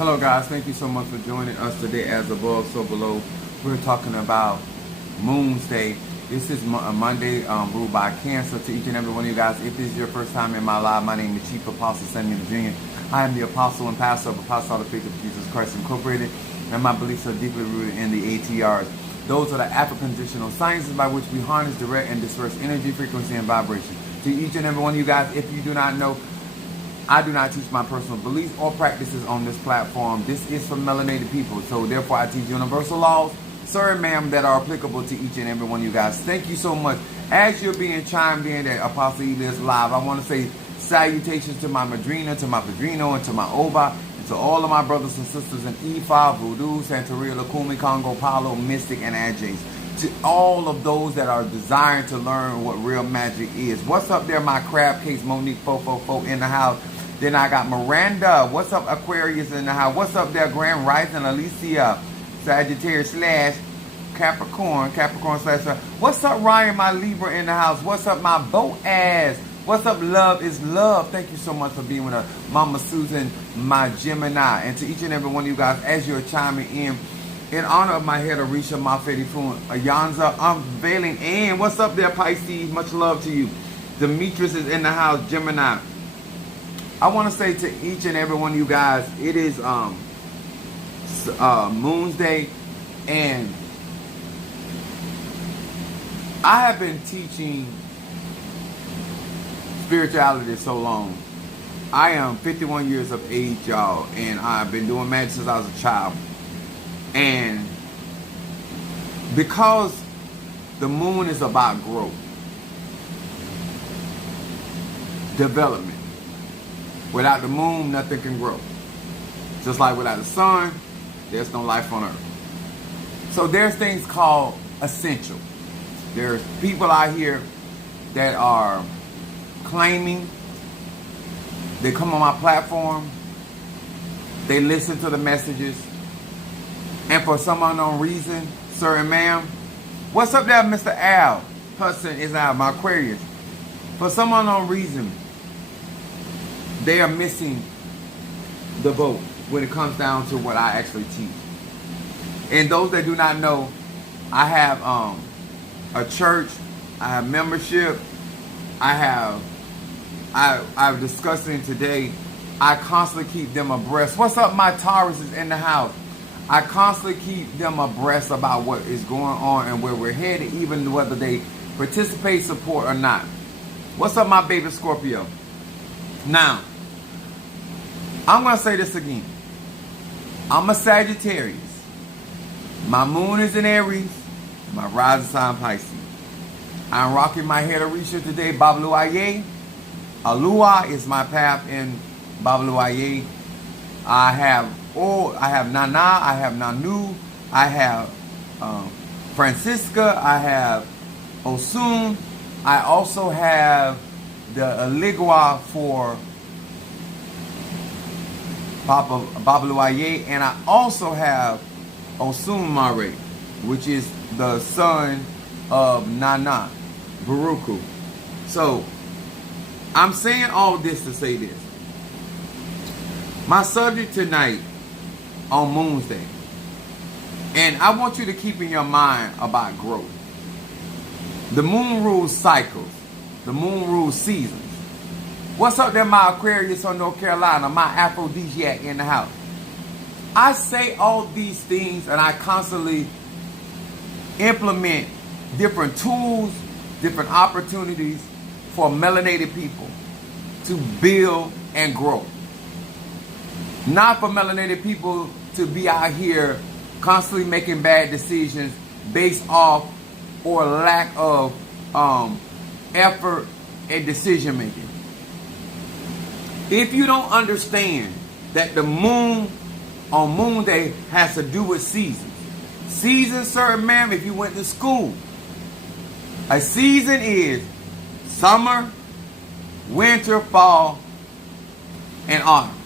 Hello guys, thank you so much for joining us today. As above, so below. We're talking about Moon's Day. This is Monday, ruled by Cancer. To each and every one of you guys, if this is your first time in my life, my name is Chief Apostle Samuel Jr. I am the apostle and pastor of Apostolic Faith of Jesus Christ Incorporated, and my beliefs are deeply rooted in the ATRs. Those are the African traditional sciences by which we harness, direct, and disperse energy, frequency, and vibration. To each and every one of you guys, if you do not know, I do not teach my personal beliefs or practices on this platform. This is for melanated people, so therefore I teach universal laws, sir and ma'am, that are applicable to each and every one of you guys. Thank you so much. As you're being chimed in at Apostle Elias Live, I want to say salutations to my Madrina, to my Padrino, and to my Oba, and to all of my brothers and sisters in Ifa, Voodoo, Santeria, Lukumi, Congo, Palo, Mystic, and Adjays. To all of those that are desiring to learn what real magic is. What's up there, my crab case, Monique 444 in the house. Then I got Miranda. What's up, Aquarius in the house? What's up there, Grand Rising, Alicia, Sagittarius / Capricorn / What's up, Ryan, my Libra in the house? What's up, my Boaz? What's up, Love is Love? Thank you so much for being with us. Mama Susan, my Gemini. And to each and every one of you guys, as you're chiming in honor of my head, Arisha, Mafedifun, Ayanza, Unveiling, and what's up there, Pisces? Much love to you. Demetrius is in the house, Gemini. I want to say to each and every one of you guys, it is Moon's Day, and I have been teaching spirituality so long. I am 51 years of age, y'all, and I've been doing magic since I was a child. And because the moon is about growth, development. Without the moon, nothing can grow. Just like without the sun, there's no life on earth. So there's things called essential. There's people out here that are claiming, they come on my platform, they listen to the messages, and for some unknown reason, sir and ma'am, what's up there, Mr. Al Hudson is out, my Aquarius. For some unknown reason, they are missing the boat when it comes down to what I actually teach. And those that do not know, I have a church, I have membership, I'm discussing today. I constantly keep them abreast. What's up, my Taurus is in the house? I constantly keep them abreast about what is going on and where we're headed, even whether they participate, support, or not. What's up, my baby Scorpio? Now, I'm going to say this again. I'm a Sagittarius. My moon is in Aries. My rising sign Pisces. I'm rocking my head Arisha today, Bablu Aye. Alua is my path in Bablu Aye. I have Nana, I have Nanu, I have Francisca, I have Osun. I also have the Aligua for Bablu Aye, and I also have Osun Mare, which is the son of Nana, Baruku. So, I'm saying all this to say this. My subject tonight on Moon's Day, and I want you to keep in your mind about growth. The moon rules cycles. The moon rules seasons. What's up there, my Aquarius from North Carolina, my aphrodisiac in the house? I say all these things and I constantly implement different tools, different opportunities for melanated people to build and grow. Not for melanated people to be out here constantly making bad decisions based off or lack of effort and decision making. If you don't understand that the moon on Moon Day has to do with seasons. Seasons, sir and ma'am, if you went to school, a season is summer, winter, fall, and autumn.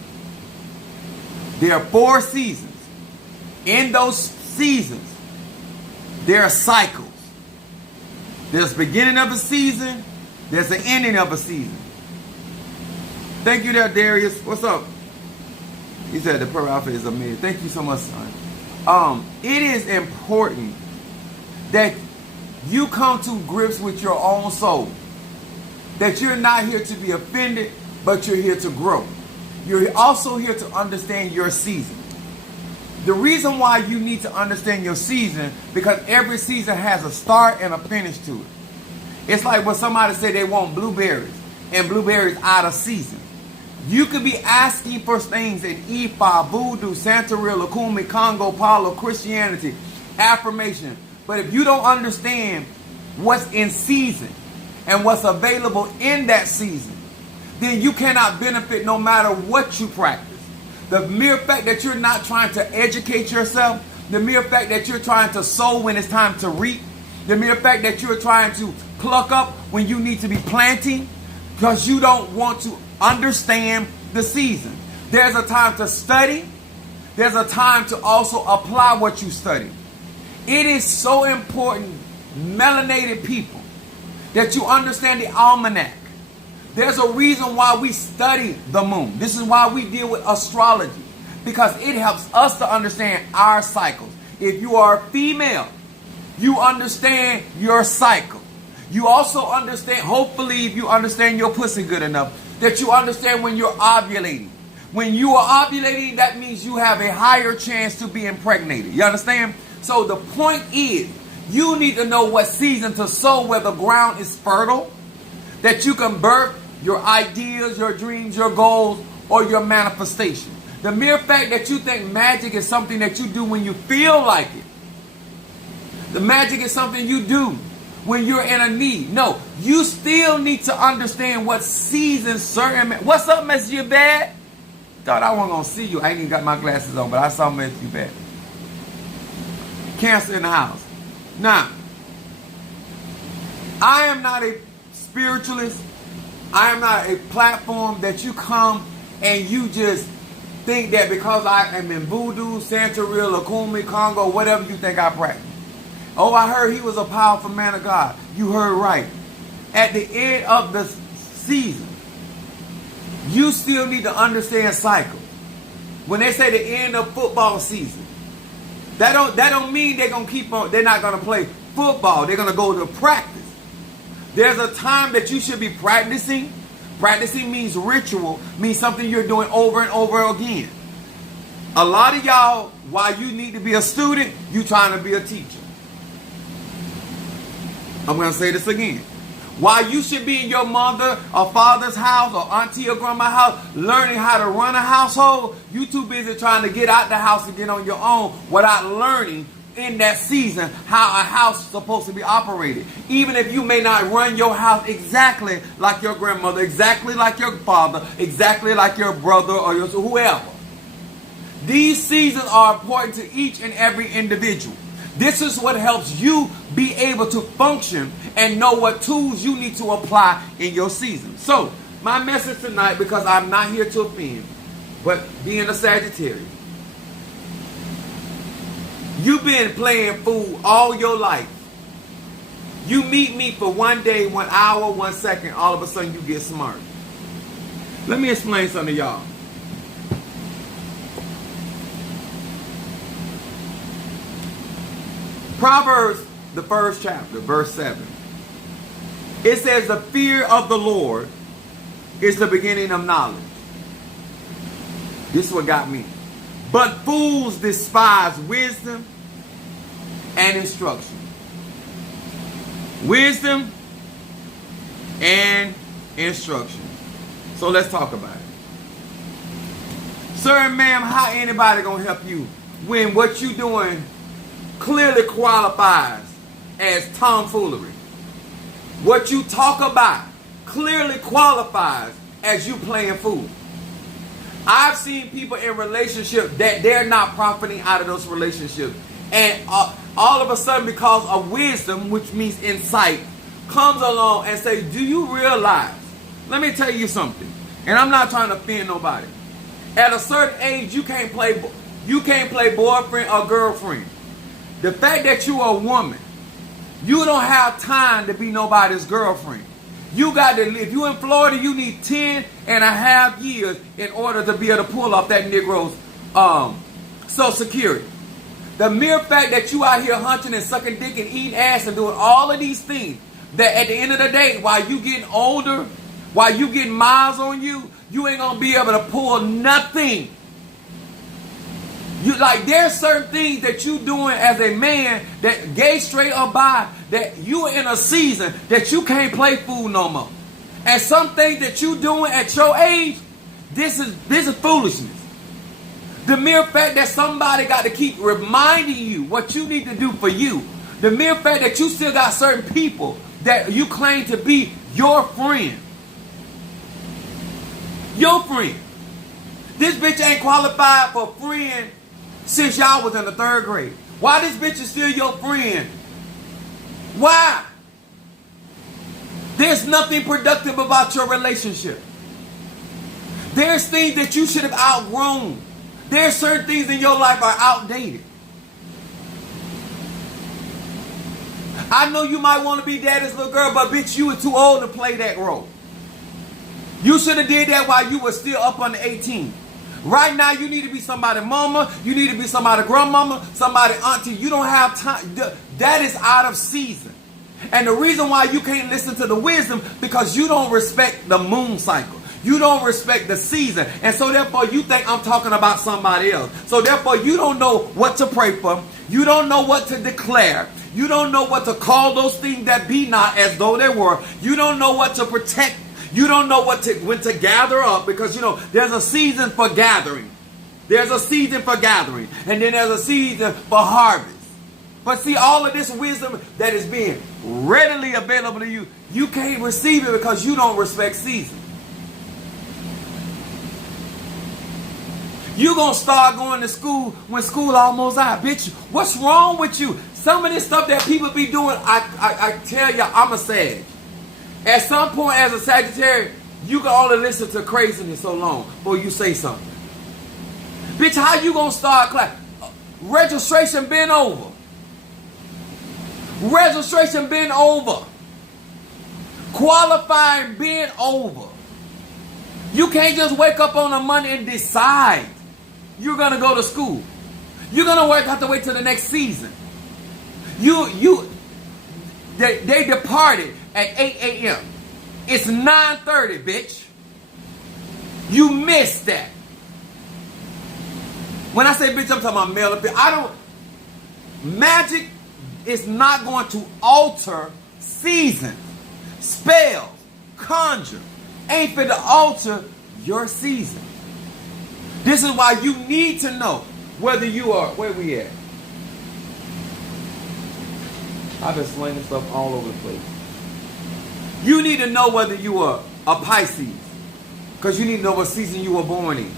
There are 4 seasons. In those seasons, there are cycles. There's the beginning of a season, there's the ending of a season. Thank you there, Darius. What's up? He said the prayer outfit is amazing. Thank you so much, son. It is important that you come to grips with your own soul. That you're not here to be offended, but you're here to grow. You're also here to understand your season. The reason why you need to understand your season, because every season has a start and a finish to it. It's like when somebody say they want blueberries, and blueberries out of season. You could be asking for things in Ifa, Voodoo, Santeria, Lakumi, Congo, Palo, Christianity, affirmation. But if you don't understand what's in season and what's available in that season, then you cannot benefit no matter what you practice. The mere fact that you're not trying to educate yourself, the mere fact that you're trying to sow when it's time to reap, the mere fact that you're trying to pluck up when you need to be planting, because you don't want to understand the season. There's a time to study. There's a time to also apply what you study. It is so important, melanated people, that you understand the almanac. There's a reason why we study the moon. This is why we deal with astrology, because it helps us to understand our cycles. If you are a female, you understand your cycle. You also understand, hopefully if you understand your pussy good enough, that you understand when you're ovulating. When you are ovulating, that means you have a higher chance to be impregnated. You understand? So the point is, you need to know what season to sow where the ground is fertile, that you can birth your ideas, your dreams, your goals, or your manifestation. The mere fact that you think magic is something that you do when you feel like it. The magic is something you do when you're in a need. No, you still need to understand what season certain... What's up, Monsieur Bad? Thought I wasn't going to see you. I ain't even got my glasses on, but I saw Monsieur Bad. Cancer in the house. Now, I am not a spiritualist. I am not a platform that you come and you just think that because I am in Voodoo, Santeria, Lakumi, Congo, whatever you think I practice. Oh, I heard he was a powerful man of God. You heard right. At the end of the season, you still need to understand cycles. When they say the end of football season, that don't mean they're gonna keep on. They're not gonna play football. They're gonna go to practice. There's a time that you should be practicing. Practicing means ritual, means something you're doing over and over again. A lot of y'all, while you need to be a student, you trying to be a teacher. I'm going to say this again. While you should be in your mother or father's house or auntie or grandma's house learning how to run a household, you too busy trying to get out the house and get on your own without learning in that season how a house is supposed to be operated. Even if you may not run your house exactly like your grandmother, exactly like your father, exactly like your brother or your whoever. These seasons are important to each and every individual. This is what helps you be able to function and know what tools you need to apply in your season. So, my message tonight, because I'm not here to offend, but being a Sagittarius, you've been playing fool all your life. You meet me for 1 day, 1 hour, 1 second, all of a sudden you get smart. Let me explain something to y'all. Proverbs, the first chapter, verse 7. It says, the fear of the Lord is the beginning of knowledge. This is what got me. But fools despise wisdom and instruction. Wisdom and instruction. So let's talk about it. Sir and ma'am, how anybody gonna help you when what you doing clearly qualifies as tomfoolery? What you talk about clearly qualifies as you playing fool. I've seen people in relationships that they're not profiting out of those relationships. And all of a sudden, because of wisdom, which means insight, comes along and say, do you realize? Let me tell you something. And I'm not trying to offend nobody. At a certain age, you can't play boyfriend or girlfriend. The fact that you are a woman, you don't have time to be nobody's girlfriend. You got to live. You in Florida, you need 10 and a half years in order to be able to pull off that Negro's Social Security. The mere fact that you out here hunting and sucking dick and eating ass and doing all of these things, that at the end of the day, while you getting older, while you getting miles on you, you ain't gonna be able to pull nothing. You like there's certain things that you doing as a man, that gay, straight or bi, that you in a season that you can't play fool no more. And some things that you doing at your age, this is foolishness. The mere fact that somebody got to keep reminding you what you need to do for you. The mere fact that you still got certain people that you claim to be your friend. Your friend. This bitch ain't qualified for friend since y'all was in the 3rd grade. Why this bitch is still your friend? Why? There's nothing productive about your relationship. There's things that you should have outgrown. There's certain things in your life are outdated. I know you might want to be daddy's little girl, but bitch, you were too old to play that role. You should have did that while you were still up under 18. Right now, you need to be somebody's mama. You need to be somebody's grandmama, somebody's auntie. You don't have time. That is out of season. And the reason why you can't listen to the wisdom, because you don't respect the moon cycle. You don't respect the season. And so therefore you think I'm talking about somebody else. So therefore you don't know what to pray for. You don't know what to declare. You don't know what to call those things that be not as though they were. You don't know what to protect. You don't know when to gather up, because you know there's a season for gathering. There's a season for gathering. And then there's a season for harvest. But see, all of this wisdom that is being readily available to you, you can't receive it because you don't respect season. You're going to start going to school when school almost out. Bitch, what's wrong with you? Some of this stuff that people be doing, I tell you, I'm a Sag. At some point as a Sagittarius, you can only listen to craziness so long before you say something. Bitch, how you going to start class? Registration been over. Registration been over. Qualifying been over. You can't just wake up on a Monday and decide you're going to go to school. You're going to have to wait till the next season. They departed at 8 a.m. It's 9:30, bitch. You missed that. When I say bitch, I'm talking about male appeal. Magic is not going to alter seasons, spells, conjure. Ain't for to alter your season. This is why you need to know whether you are, where we at? I've been slinging stuff all over the place. You need to know whether you are a Pisces, because you need to know what season you were born in.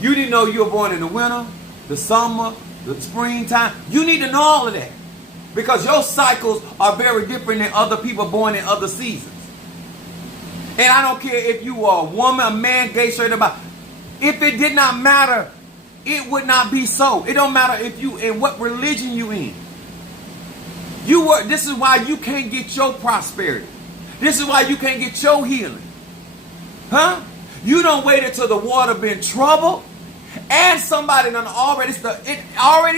You need to know you were born in the winter, the summer, the springtime. You need to know all of that, because your cycles are very different than other people born in other seasons. And I don't care if you are a woman, a man, gay, straight about. If it did not matter, it would not be so. It don't matter if you in what religion you in. This is why you can't get your prosperity. This is why you can't get your healing. Huh? You don't wait until the water been troubled, and somebody done already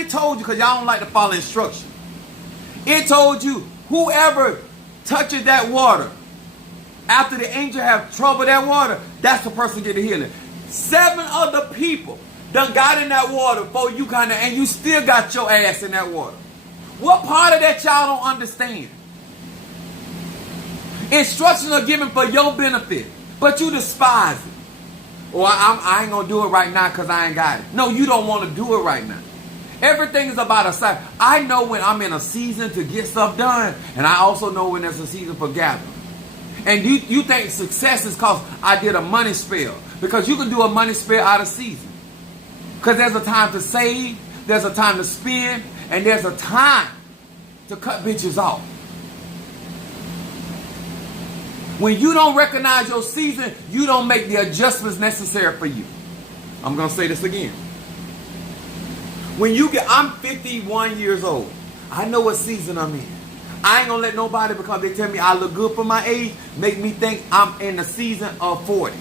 told you, because y'all don't like to follow instructions. It told you whoever touches that water, after the angel have troubled that water, that's the person get the healing. 7 other people done got in that water before you got in there, and you still got your ass in that water. What part of that y'all don't understand? Instructions are given for your benefit, but you despise it. Or I ain't going to do it right now because I ain't got it. No, you don't want to do it right now. Everything is about a cycle. I know when I'm in a season to get stuff done, and I also know when there's a season for gathering. And you think success is because I did a money spell. Because you can do a money spell out of season. Because there's a time to save, there's a time to spend, and there's a time to cut bitches off. When you don't recognize your season, you don't make the adjustments necessary for you. I'm going to say this again. I'm 51 years old. I know what season I'm in. I ain't going to let nobody, because they tell me I look good for my age, make me think I'm in the season of 40.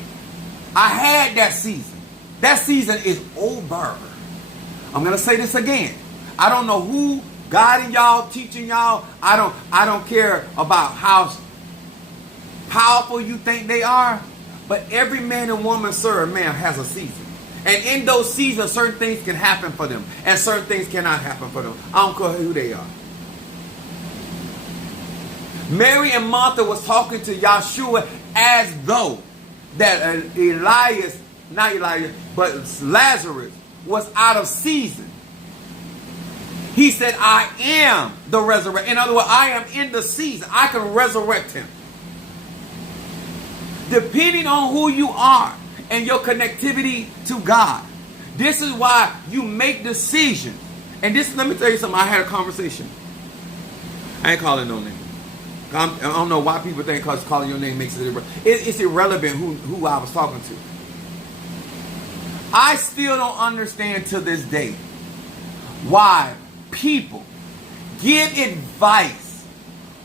I had that season. That season is over. I'm going to say this again. I don't know who guiding y'all, teaching y'all. I don't care about how powerful you think they are. But every man and woman, sir and ma'am, has a season. And in those seasons, certain things can happen for them. And certain things cannot happen for them. I don't care who they are. Mary and Martha was talking to Yahshua as though that Lazarus was out of season. He said, I am the resurrection. In other words, I am in the season. I can resurrect him. Depending on who you are and your connectivity to God, this is why you make decisions. And this, let me tell you something. I had a conversation. I ain't calling no name. I don't know why people think because calling your name makes it irrelevant. It's irrelevant who I was talking to. I still don't understand to this day why people give advice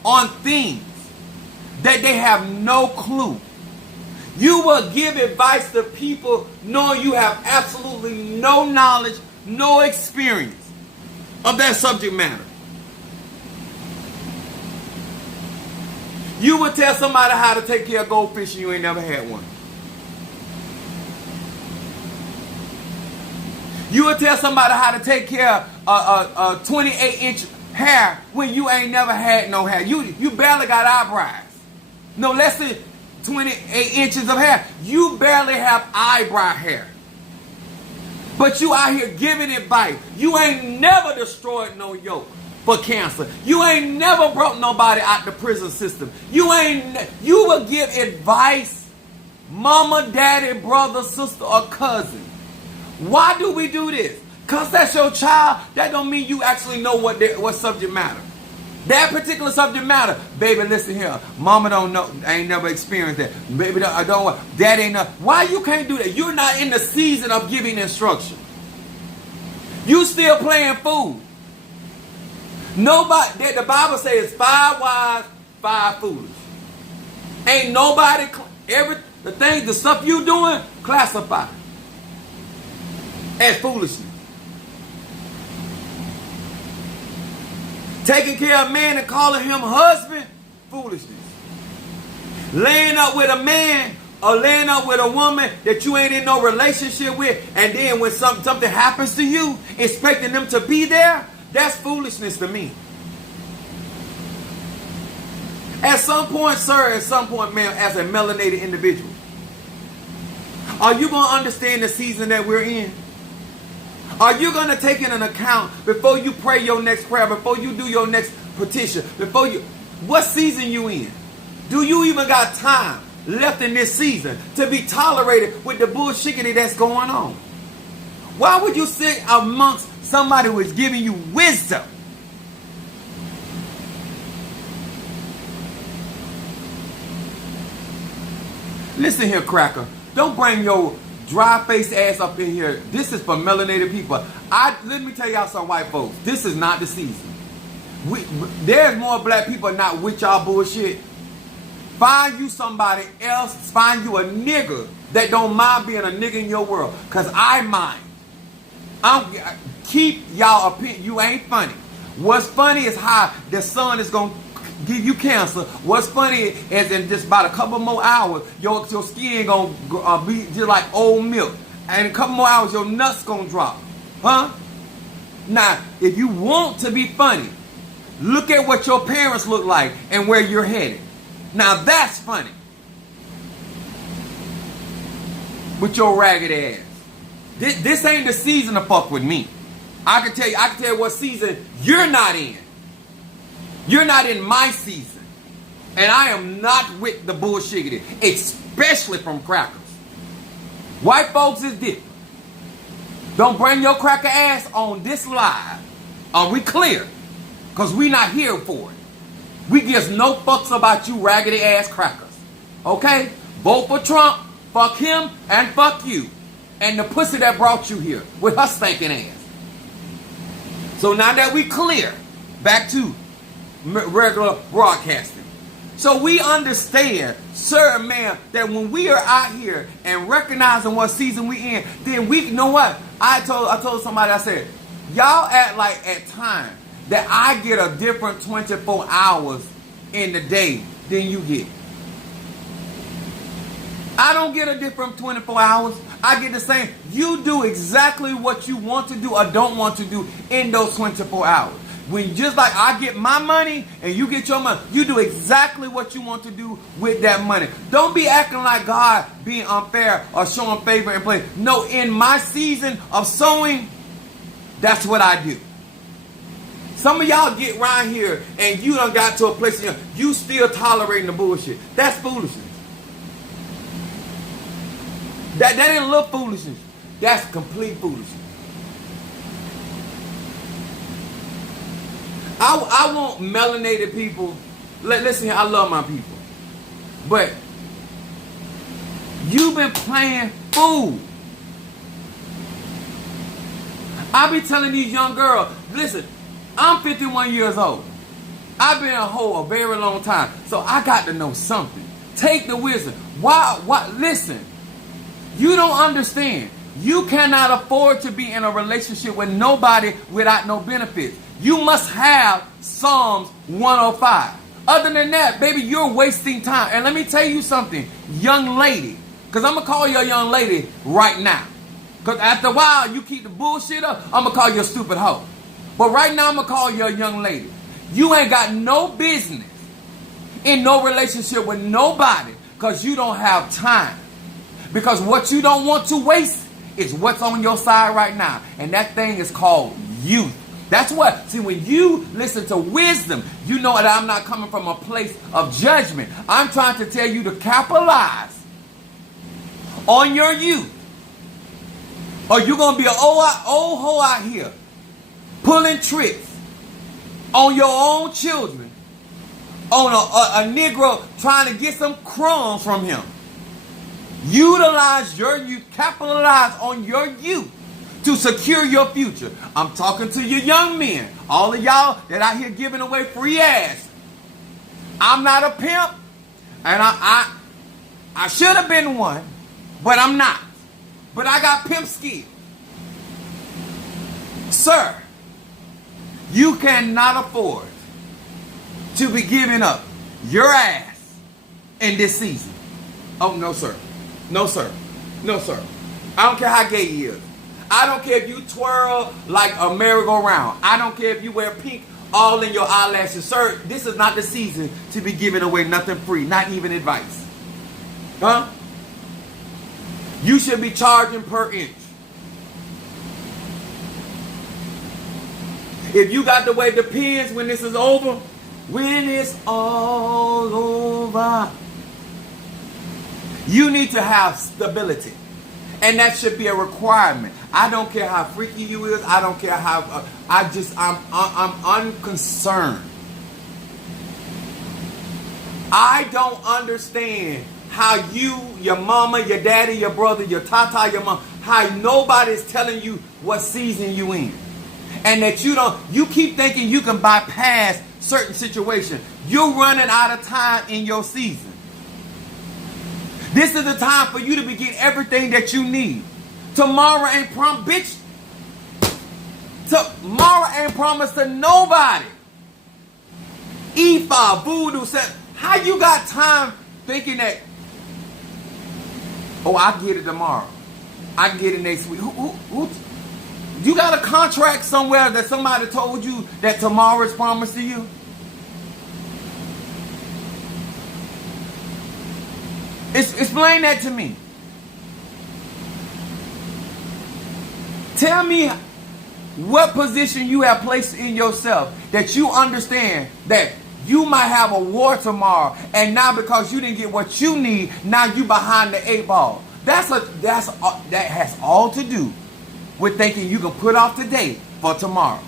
on things that they have no clue. You will give advice to people knowing you have absolutely no knowledge, no experience of that subject matter. You would tell somebody how to take care of goldfish and you ain't never had one. You would tell somebody how to take care of a 28-inch hair when you ain't never had no hair. You barely got eyebrows. No less than 28 inches of hair. You barely have eyebrow hair. But you out here giving advice. You ain't never destroyed no yoke for cancer. You ain't never brought nobody out the prison system. You will give advice, mama, daddy, brother, sister, or cousin. Why do we do this? Because that's your child. That don't mean you actually know what subject matter. That particular subject matter. Baby, listen here. Mama don't know. I ain't never experienced that. Baby, I don't. Dad ain't know. Why you can't do that? You're not in the season of giving instruction. You still playing fool. Nobody. The Bible says 5 wise, 5 foolish. Ain't nobody. The stuff you doing, classify as foolishness. Taking care of a man and calling him husband, foolishness. Laying up with a man or laying up with a woman that you ain't in no relationship with, and then when something happens to you, expecting them to be there, that's foolishness to me. At some point, sir, at some point, ma'am, as a melanated individual, are you going to understand the season that we're in? Are you going to take it into account before you pray your next prayer, before you do your next petition, what season you in? Do you even got time left in this season to be tolerated with the bullshit that's going on? Why would you sit amongst somebody who is giving you wisdom? Listen here, cracker. Don't bring your dry-faced ass up in here. This is for melanated people. Let me tell y'all some white folks. This is not the season. There's more black people not with y'all bullshit. Find you somebody else. Find you a nigga that don't mind being a nigga in your world. Because I mind. Keep y'all opinion. You ain't funny. What's funny is how the sun is going to give you cancer. What's funny is in just about a couple more hours, your skin going to be just like old milk. And in a couple more hours, your nuts going to drop. Huh? Now, if you want to be funny, look at what your parents look like and where you're headed. Now, that's funny. With your ragged ass. This ain't the season to fuck with me. I can tell you what season you're not in. You're not in my season. And I am not with the bullshit, especially from crackers. White folks is different. Don't bring your cracker ass on this live. Are we clear? Because we not here for it. We give no fucks about you raggedy ass crackers. Okay? Vote for Trump, fuck him, and fuck you. And the pussy that brought you here with her stinking ass. So now that we clear, back to regular broadcasting. So we understand, sir and ma'am, that when we are out here and recognizing what season we in, then we, you know what? I told somebody, I said, y'all act like at times that I get a different 24 hours in the day than you get. I don't get a different 24 hours. I get the same. You do exactly what you want to do or don't want to do in those 24 hours. When just like I get my money and you get your money, you do exactly what you want to do with that money. Don't be acting like God being unfair or showing favor and play. No, in my season of sowing, that's what I do. Some of y'all get around here and you done got to a place where you still tolerating the bullshit. That's foolishness. That ain't a little foolishness. That's complete foolishness. I want melanated people. Listen here, I love my people. But you've been playing fool. I be telling these young girls, listen, I'm 51 years old. I've been a hoe a very long time. So I got to know something. Take the wisdom. Why? Listen, you don't understand. You cannot afford to be in a relationship with nobody without no benefits. You must have Psalms 105. Other than that, baby, you're wasting time. And let me tell you something, young lady, because I'm going to call you a young lady right now. Because after a while, you keep the bullshit up, I'm going to call you a stupid hoe. But right now, I'm going to call you a young lady. You ain't got no business in no relationship with nobody because you don't have time. Because what you don't want to waste is what's on your side right now. And that thing is called youth. That's what, see, when you listen to wisdom, you know that I'm not coming from a place of judgment. I'm trying to tell you to capitalize on your youth. Or you're going to be an old hoe out here pulling tricks on your own children, on a Negro trying to get some crumbs from him. Utilize your youth, capitalize on your youth to secure your future. I'm talking to you young men, all of y'all that out here giving away free ass. I'm not a pimp, and I should have been one, but I'm not. But I got pimp skills. Sir, you cannot afford to be giving up your ass in this season. Oh, no, sir. No, sir. No, sir. I don't care how gay you is. I don't care if you twirl like a merry-go-round. I don't care if you wear pink all in your eyelashes. Sir, this is not the season to be giving away nothing free, not even advice. Huh? You should be charging per inch. If you got to wait the pins when this is over, when it's all over, you need to have stability. And that should be a requirement. I don't care how freaky you is. I don't care how, I'm unconcerned. I don't understand how you, your mama, your daddy, your brother, your tata, your mom, how nobody's telling you what season you in. And that you keep thinking you can bypass certain situations. You're running out of time in your season. This is the time for you to begin everything that you need. Tomorrow ain't bitch. Tomorrow ain't promised to nobody. Ifa, voodoo, said, how you got time thinking that, oh, I'll get it tomorrow. I can get it next week. You got a contract somewhere that somebody told you that tomorrow is promised to you? Explain that to me. Tell me what position you have placed in yourself that you understand that you might have a war tomorrow, and now because you didn't get what you need, now you behind the 8 ball. That has all to do with thinking you can put off today for tomorrow.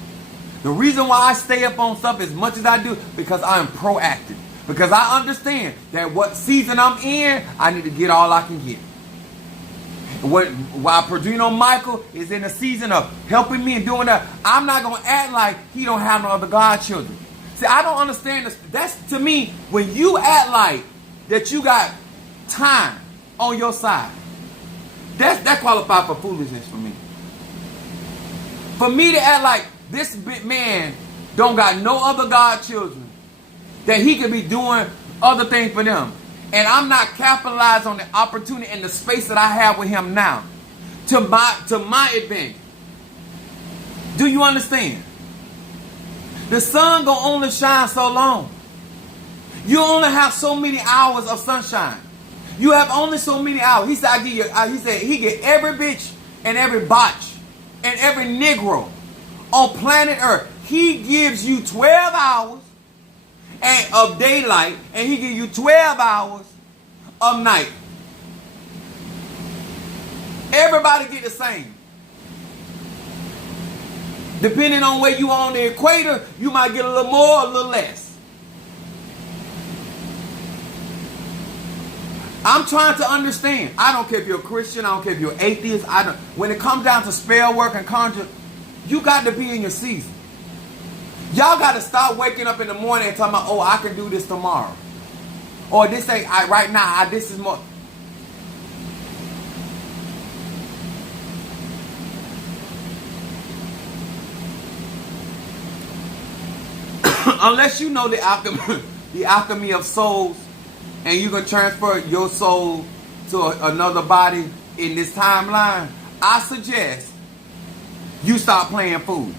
The reason why I stay up on stuff as much as I do, because I am proactive. Because I understand that what season I'm in, I need to get all I can get. While Perdino Michael is in a season of helping me and doing that, I'm not going to act like he don't have no other godchildren. See, I don't understand this. That's, to me, when you act like that you got time on your side, that qualifies for foolishness for me. For me to act like this big man don't got no other godchildren, that he could be doing other things for them, and I'm not capitalizing on the opportunity and the space that I have with him now to my advantage. Do you understand? The sun gonna only shine so long. You only have so many hours of sunshine. You have only so many hours. He said, he said he get every bitch and every botch and every Negro on planet Earth. He gives you 12 hours of daylight, and he gives you 12 hours of night. Everybody get the same. Depending on where you are on the equator, you might get a little more or a little less. I'm trying to understand. I don't care if you're a Christian. I don't care if you're atheist. When it comes down to spell work and conjure, you got to be in your season. Y'all got to stop waking up in the morning and talking about, oh, I can do this tomorrow. Or this ain't, right now, this is more. Unless you know the alchemy of souls, and you can transfer your soul to another body in this timeline, I suggest you stop playing fool.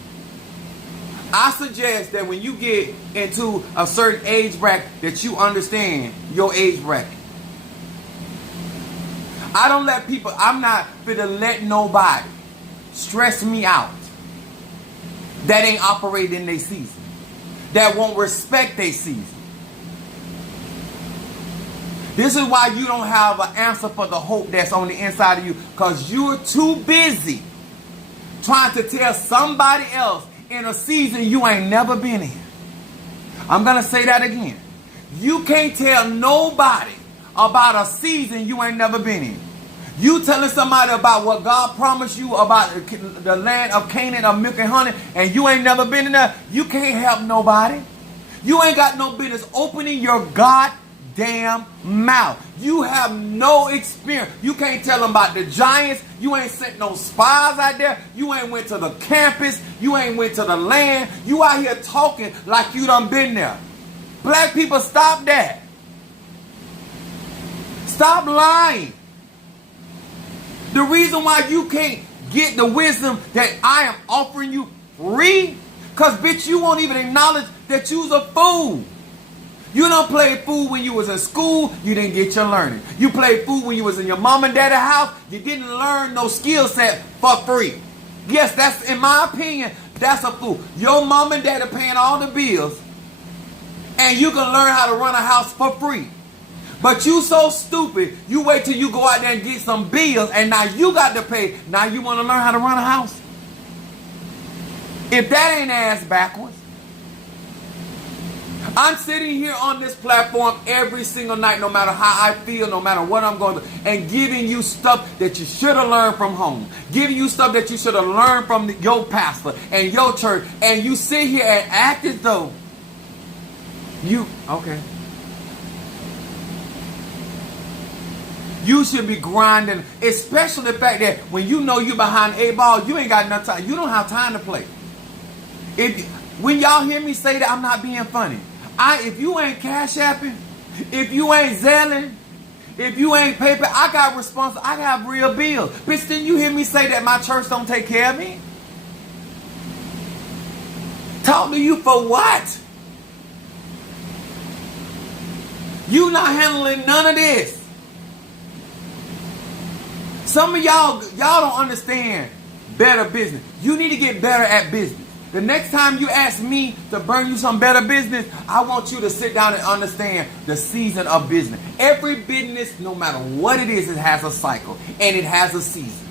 I suggest that when you get into a certain age bracket, that you understand your age bracket. I don't let people, I'm not finna let nobody stress me out that ain't operating in their season, that won't respect their season. This is why you don't have an answer for the hope that's on the inside of you, because you're too busy trying to tell somebody else in a season you ain't never been in. I'm going to say that again. You can't tell nobody about a season you ain't never been in. You telling somebody about what God promised you about the land of Canaan of milk and honey, and you ain't never been in there, you can't help nobody. You ain't got no business opening your goddamn mouth. You have no experience. You can't tell them about the giants. You ain't sent no spies out there. You ain't went to the campus. You ain't went to the land. You out here talking like you done been there. Black people, stop that. Stop lying. The reason why you can't get the wisdom that I am offering you free, because bitch, you won't even acknowledge that you's a fool. You don't play fool when you was in school, you didn't get your learning. You played fool when you was in your mom and daddy's house, you didn't learn no skill set for free. Yes, that's, in my opinion, that's a fool. Your mom and daddy paying all the bills, and you can learn how to run a house for free. But you so stupid, you wait till you go out there and get some bills, and now you got to pay. Now you want to learn how to run a house? If that ain't ass backwards. I'm sitting here on this platform every single night, no matter how I feel, no matter what I'm going through, and giving you stuff that you should have learned from home. Giving you stuff that you should have learned from your pastor and your church. And you sit here and act as though you, okay. You should be grinding, especially the fact that when you know you behind a ball, you ain't got enough time. You don't have time to play. When y'all hear me say that, I'm not being funny. If you ain't cash apping, if you ain't zelling, if you ain't paper, I got responsible. I got real bills. Bitch, didn't you hear me say that my church don't take care of me? Talk to you for what? You not handling none of this. Some of y'all don't understand better business. You need to get better at business. The next time you ask me to bring you some better business, I want you to sit down and understand the season of business. Every business, no matter what it is, it has a cycle and it has a season.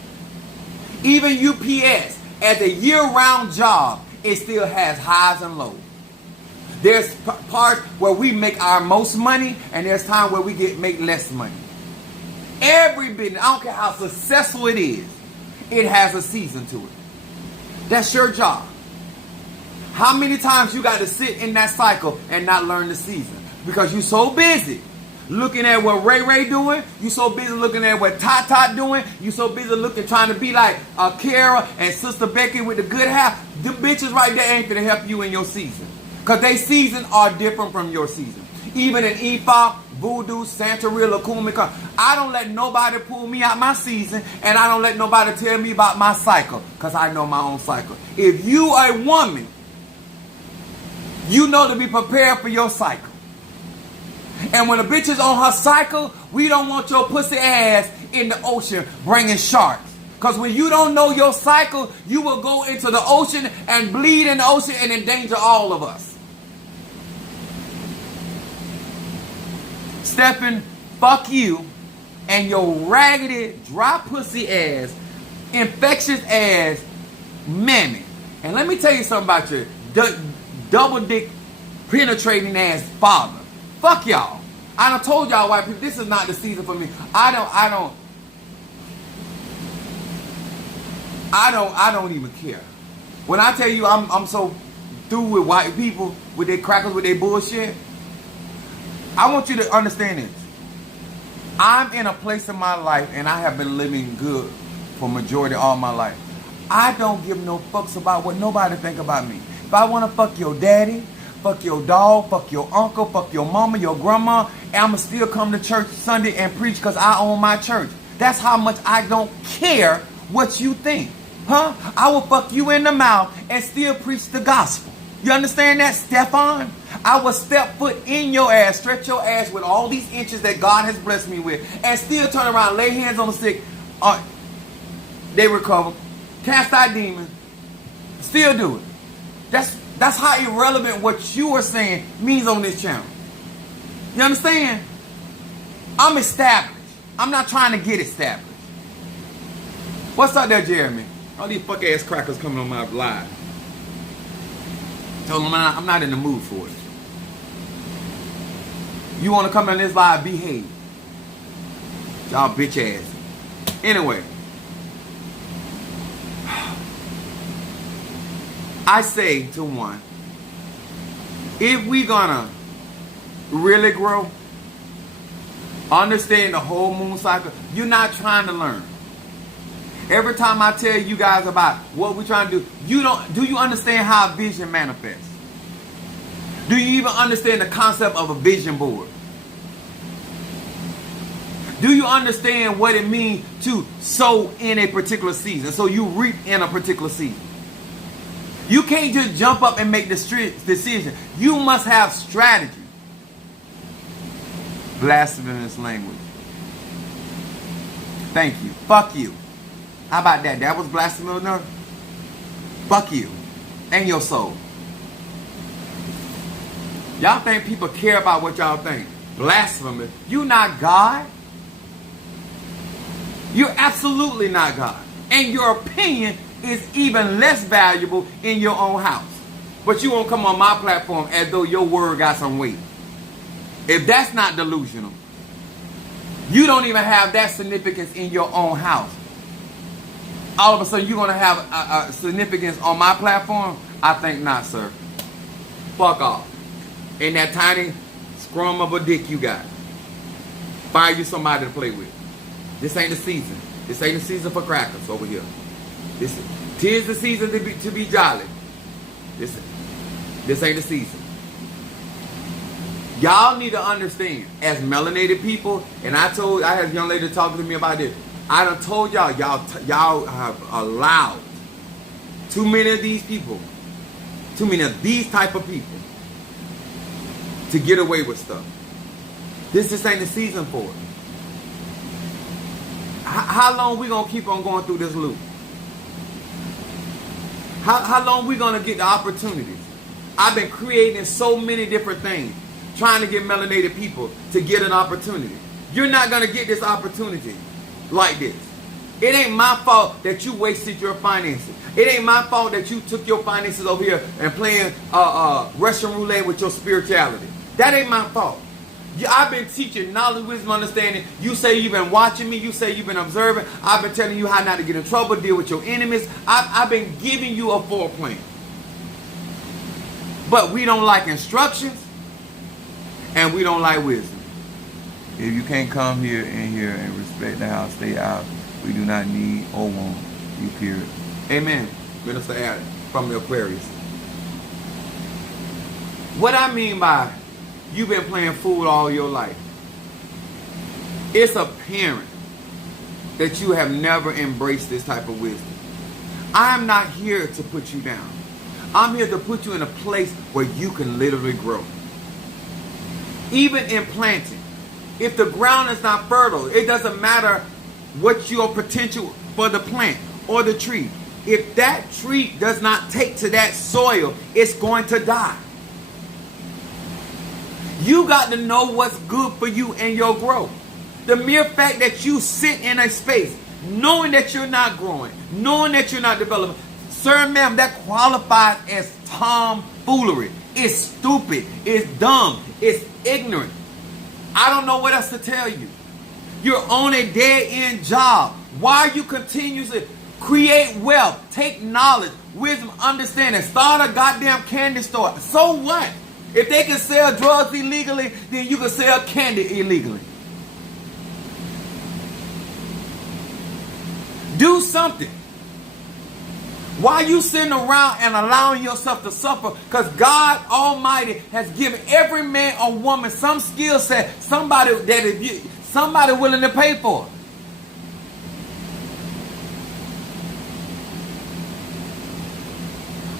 Even UPS, as a year-round job, it still has highs and lows. There's parts where we make our most money, and there's time where we make less money. Every business, I don't care how successful it is, it has a season to it. That's your job. How many times you got to sit in that cycle and not learn the season? Because you're so busy looking at what Ray doing. You so busy looking at what Tot doing. You so busy looking, trying to be like Kara and Sister Becky with the good hair. The bitches right there ain't gonna help you in your season. Because they season are different from your season. Even in Ifa, Voodoo, Santeria, Lakumi, I don't let nobody pull me out my season, and I don't let nobody tell me about my cycle, because I know my own cycle. If you a woman, you know to be prepared for your cycle. And when a bitch is on her cycle, we don't want your pussy ass in the ocean bringing sharks. Because when you don't know your cycle, you will go into the ocean and bleed in the ocean and endanger all of us. Stephen, fuck you and your raggedy, dry pussy ass, infectious ass mammy. And let me tell you something about your double dick penetrating ass father. Fuck y'all. I done told y'all white people, this is not the season for me. I don't even care. When I tell you I'm so through with white people, with their crackers, with their bullshit, I want you to understand this. I'm in a place in my life, and I have been living good for majority of all my life. I don't give no fucks about what nobody think about me. If I want to fuck your daddy, fuck your dog, fuck your uncle, fuck your mama, your grandma, and I'ma still come to church Sunday and preach because I own my church. That's how much I don't care what you think. Huh? I will fuck you in the mouth and still preach the gospel. You understand that, Stefan? I will step foot in your ass, stretch your ass with all these inches that God has blessed me with, and still turn around, lay hands on the sick. They recover. Cast out demons. Still do it. That's how irrelevant what you are saying means on this channel. You understand? I'm established. I'm not trying to get established. What's up there, Jeremy? All these fuck ass crackers coming on my live. Told them I'm not in the mood for it. You want to come on this live, behave. Y'all bitch ass. Anyway. I say to one, if we gonna really grow, understand the whole moon cycle, you're not trying to learn. Every time I tell you guys about what we're trying to do, do you understand how a vision manifests? Do you even understand the concept of a vision board? Do you understand what it means to sow in a particular season, so you reap in a particular season? You can't just jump up and make the decision. You must have strategy. Blasphemous language. Thank you. Fuck you. How about that? That was blasphemous enough? Fuck you. And your soul. Y'all think people care about what y'all think? Blasphemous. You not God. You're absolutely not God. And your opinion is even less valuable in your own house. But you won't come on my platform as though your word got some weight. If that's not delusional, you don't even have that significance in your own house. All of a sudden you're going to have a significance on my platform? I think not, sir. Fuck off. And that tiny scrum of a dick you got. Find you somebody to play with. This ain't the season. This ain't the season for crackers over here. Tis the season to be jolly. This ain't the season. Y'all need to understand, as melanated people, and I had a young lady talking to me about this. I done told y'all have allowed too many of these people, too many of these type of people to get away with stuff. This just ain't the season for it. How long we gonna keep on going through this loop? How long we gonna get the opportunities? I've been creating so many different things, trying to get melanated people to get an opportunity. You're not gonna get this opportunity like this. It ain't my fault that you wasted your finances. It ain't my fault that you took your finances over here and playing Russian roulette with your spirituality. That ain't my fault. I've been teaching knowledge, wisdom, understanding. You say you've been watching me. You say you've been observing. I've been telling you how not to get in trouble, deal with your enemies. I've been giving you a foreplan. But we don't like instructions, and we don't like wisdom. If you can't come here and respect the house, stay out. We do not need or want you, period. Amen. Minister Adam from the Aquarius. What I mean by you've been playing fool all your life, it's apparent that you have never embraced this type of wisdom. I am not here to put you down. I'm here to put you in a place where you can literally grow. Even in planting, if the ground is not fertile, it doesn't matter what your potential for the plant or the tree. If that tree does not take to that soil, it's going to die. You got to know what's good for you and your growth. The mere fact that you sit in a space, knowing that you're not growing, knowing that you're not developing, sir, ma'am, that qualifies as tomfoolery. It's stupid. It's dumb. It's ignorant. I don't know what else to tell you. You're on a dead-end job. Why are you continuously create wealth, take knowledge, wisdom, understanding, start a goddamn candy store? So what? If they can sell drugs illegally, then you can sell candy illegally. Do something. Why are you sitting around and allowing yourself to suffer? Because God Almighty has given every man or woman some skill set, somebody willing to pay for it.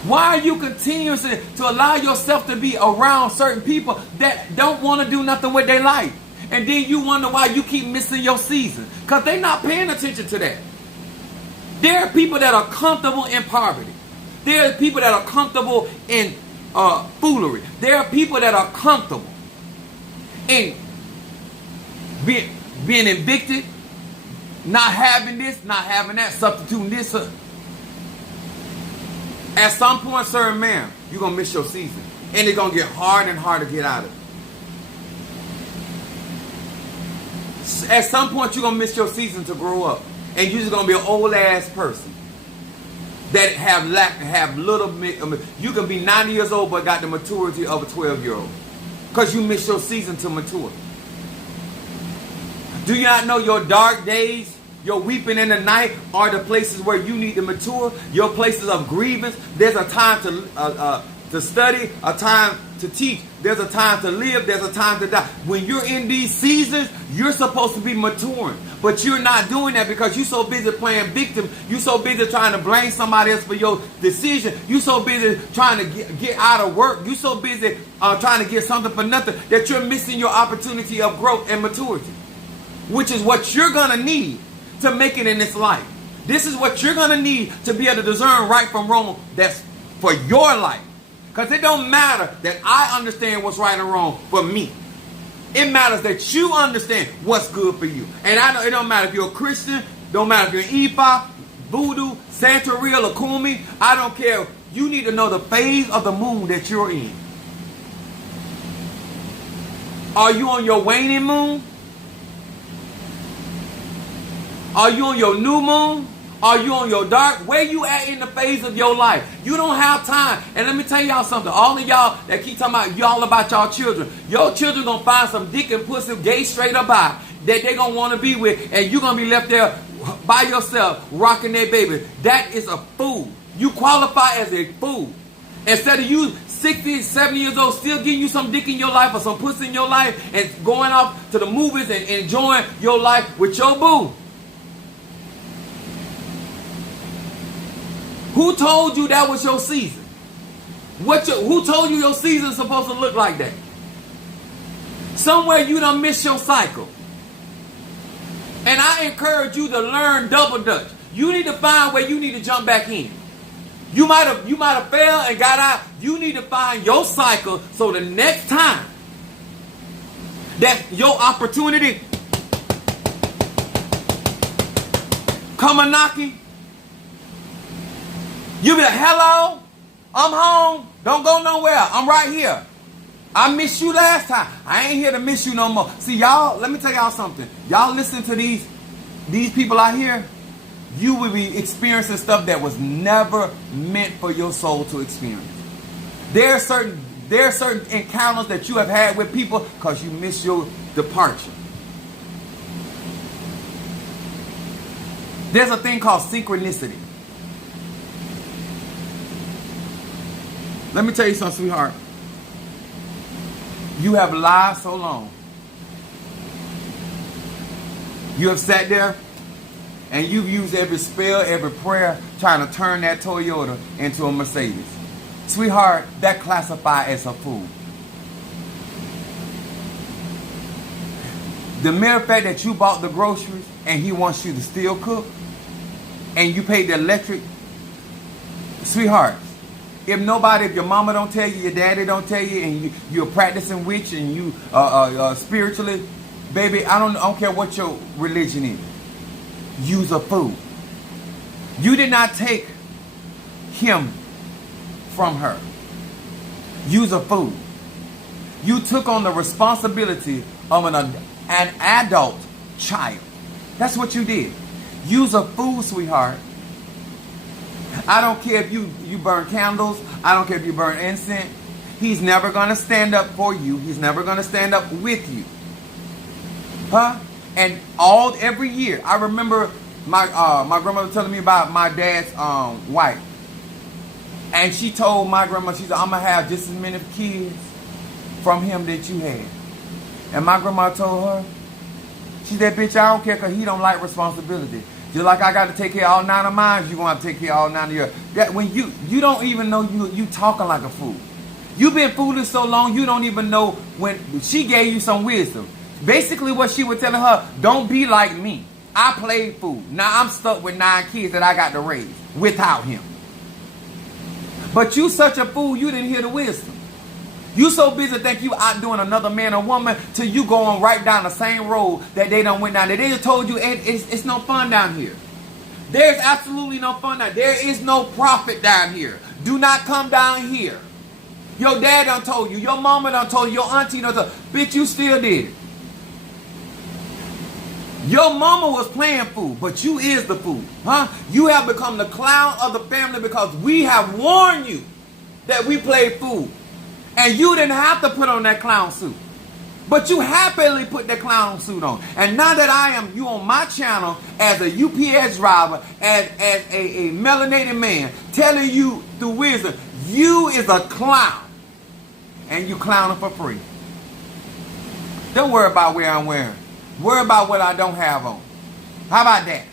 Why are you continuously to allow yourself to be around certain people that don't want to do nothing with their life? And then you wonder why you keep missing your season. Because they're not paying attention to that. There are people that are comfortable in poverty. There are people that are comfortable in foolery. There are people that are comfortable in being evicted, not having this, not having that, substituting this. At some point, sir and ma'am, you're going to miss your season. And it's going to get harder and harder to get out of it. At some point, you're going to miss your season to grow up. And you're just going to be an old ass person that have little. You can be 90 years old but got the maturity of a 12-year-old. Because you miss your season to mature. Do you not know your dark days, your weeping in the night are the places where you need to mature? Your places of grievance. There's a time to study, a time to teach. There's a time to live. There's a time to die. When you're in these seasons, you're supposed to be maturing. But you're not doing that because you're so busy playing victim. You're so busy trying to blame somebody else for your decision. You're so busy trying to get out of work. You're so busy trying to get something for nothing that you're missing your opportunity of growth and maturity, which is what you're going to need to make it in this life. This is what you're going to need to be able to discern right from wrong that's for your life. Because it don't matter that I understand what's right and wrong for me. It matters that you understand what's good for you. And I know it don't matter if you're a Christian, don't matter if you're Ifa, Voodoo, Santeria, Lakumi. I don't care. You need to know the phase of the moon that you're in. Are you on your waning moon? Are you on your new moon? Are you on your dark? Where you at in the phase of your life? You don't have time. And let me tell y'all something. All of y'all that keep talking about y'all about y'all children. Your children going to find some dick and pussy, gay straight up by, that they going to want to be with. And you're going to be left there by yourself rocking their baby. That is a fool. You qualify as a fool. Instead of you 60, 70 years old still getting you some dick in your life or some pussy in your life and going off to the movies and enjoying your life with your boo. Who told you that was your season? Who told you your season is supposed to look like that? Somewhere you done missed your cycle. And I encourage you to learn double dutch. You need to find where you need to jump back in. You might have failed and got out. You need to find your cycle so the next time that your opportunity come a knocking, you be like, hello, I'm home. Don't go nowhere. I'm right here. I missed you last time. I ain't here to miss you no more. See, y'all, let me tell y'all something. Y'all listen to these people out here, you will be experiencing stuff that was never meant for your soul to experience. There are certain encounters that you have had with people because you miss your departure. There's a thing called synchronicity. Let me tell you something, sweetheart. You have lied so long. You have sat there and you've used every spell, every prayer, trying to turn that Toyota into a Mercedes. Sweetheart, that classifies as a fool. The mere fact that you bought the groceries and he wants you to still cook and you paid the electric, sweetheart, if your mama don't tell you, your daddy don't tell you, and you're practicing witch and you spiritually, baby, I don't care what your religion is. You's a fool. You did not take him from her. You's a fool. You took on the responsibility of an adult child. That's what you did. You's a fool, sweetheart. I don't care if you burn candles. I don't care if you burn incense. He's never going to stand up for you. He's never going to stand up with you. Huh? And every year, I remember my grandmother telling me about my dad's wife. And she told my grandma, she said, I'm going to have just as many kids from him that you had. And my grandma told her, she said, bitch, I don't care because he don't like responsibility. Just like I got to take care of all 9 of mine, you're going to have to take care of all 9 of yours. That when you don't even know you talking like a fool. You've been foolish so long, you don't even know when she gave you some wisdom. Basically what she was telling her, don't be like me. I played fool. Now I'm stuck with 9 kids that I got to raise without him. But you such a fool, you didn't hear the wisdom. You so busy think you outdoing another man or woman till you going right down the same road that they done went down. They just told you it's no fun down here. There's absolutely no fun down here. There is no profit down here. Do not come down here. Your dad done told you. Your mama done told you. Your auntie done told you. Bitch, you still did it. Your mama was playing fool, but you is the fool. Huh? You have become the clown of the family because we have warned you that we played fool. And you didn't have to put on that clown suit. But you happily put that clown suit on. And now that you on my channel as a UPS driver, as a melanated man, telling you through wisdom, you is a clown. And you clowning for free. Don't worry about where I'm wearing. Worry about what I don't have on. How about that?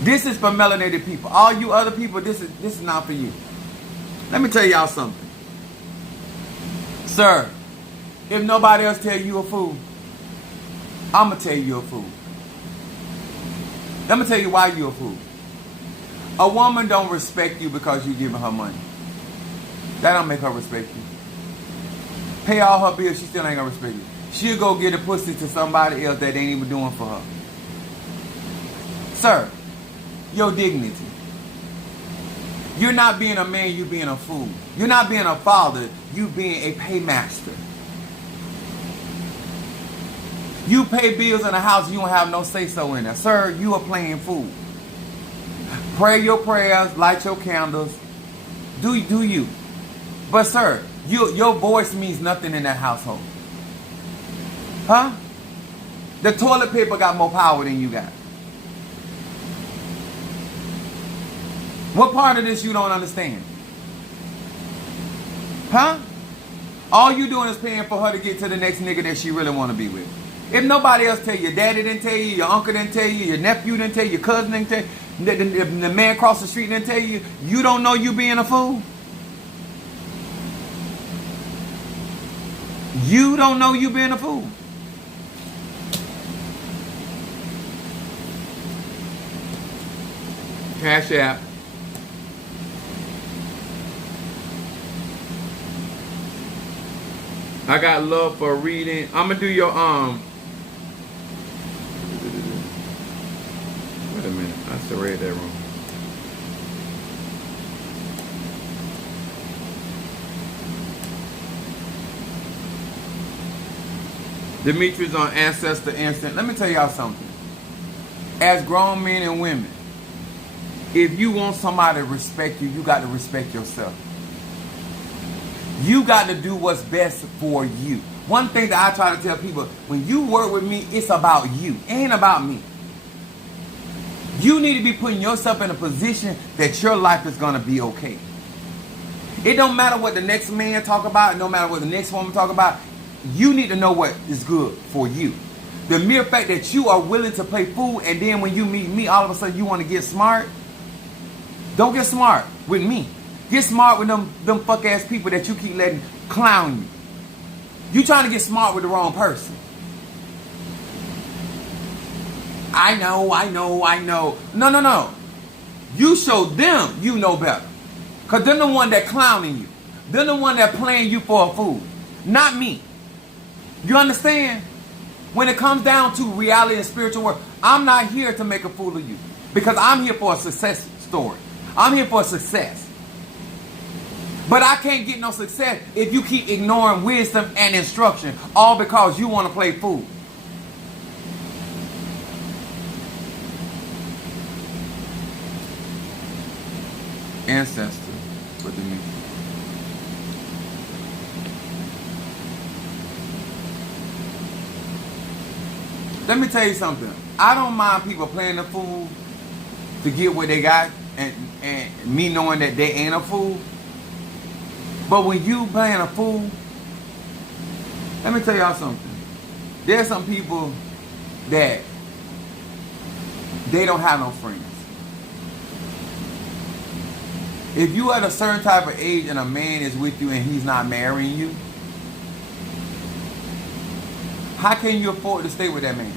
This is for melanated people. All you other people, this is not for you. Let me tell y'all something. Sir, if nobody else tell you a fool, I'm going to tell you you're a fool. Let me tell you why you're a fool. A woman don't respect you because you giving her money. That don't make her respect you. Pay all her bills, she still ain't going to respect you. She'll go get a pussy to somebody else that ain't even doing for her. Sir, your dignity. You're not being a man, you're being a fool. You're not being a father, you being a paymaster. You pay bills in a house, you don't have no say-so in it. Sir, you are playing fool. Pray your prayers, light your candles. Do you. But sir, your voice means nothing in that household. Huh? The toilet paper got more power than you got. What part of this you don't understand? Huh? All you doing is paying for her to get to the next nigga that she really want to be with. If nobody else tell you, your daddy didn't tell you, your uncle didn't tell you, your nephew didn't tell you, your cousin didn't tell you, the man across the street didn't tell you, you don't know you being a fool? You don't know you being a fool. Cash App. I got love for reading. I'm gonna do your Wait a minute, I still read that wrong. Demetrius on Ancestor Instant. Let me tell y'all something. As grown men and women, If you want somebody to respect you, you got to respect yourself. You got to do what's best for you. One thing that I try to tell people, when you work with me, it's about you. It ain't about me. You need to be putting yourself in a position that your life is going to be okay. It don't matter what the next man talk about. It don't matter what the next woman talk about. You need to know what is good for you. The mere fact that you are willing to play fool, and then when you meet me, all of a sudden you want to get smart. Don't get smart with me. Get smart with them fuck ass people that you keep letting clown you. You trying to get smart with the wrong person. I know. No. You show them you know better. Because they're the one that clowning you. They're the one that playing you for a fool. Not me. You understand? When it comes down to reality and spiritual work, I'm not here to make a fool of you. Because I'm here for a success story. I'm here for success. But I can't get no success if you keep ignoring wisdom and instruction, all because you want to play fool. Ancestor, what do you mean? Let me tell you something. I don't mind people playing the fool to get what they got, and me knowing that they ain't a fool. But when you playing a fool, let me tell y'all something. There's some people that they don't have no friends. If you at a certain type of age and a man is with you and he's not marrying you, how can you afford to stay with that man?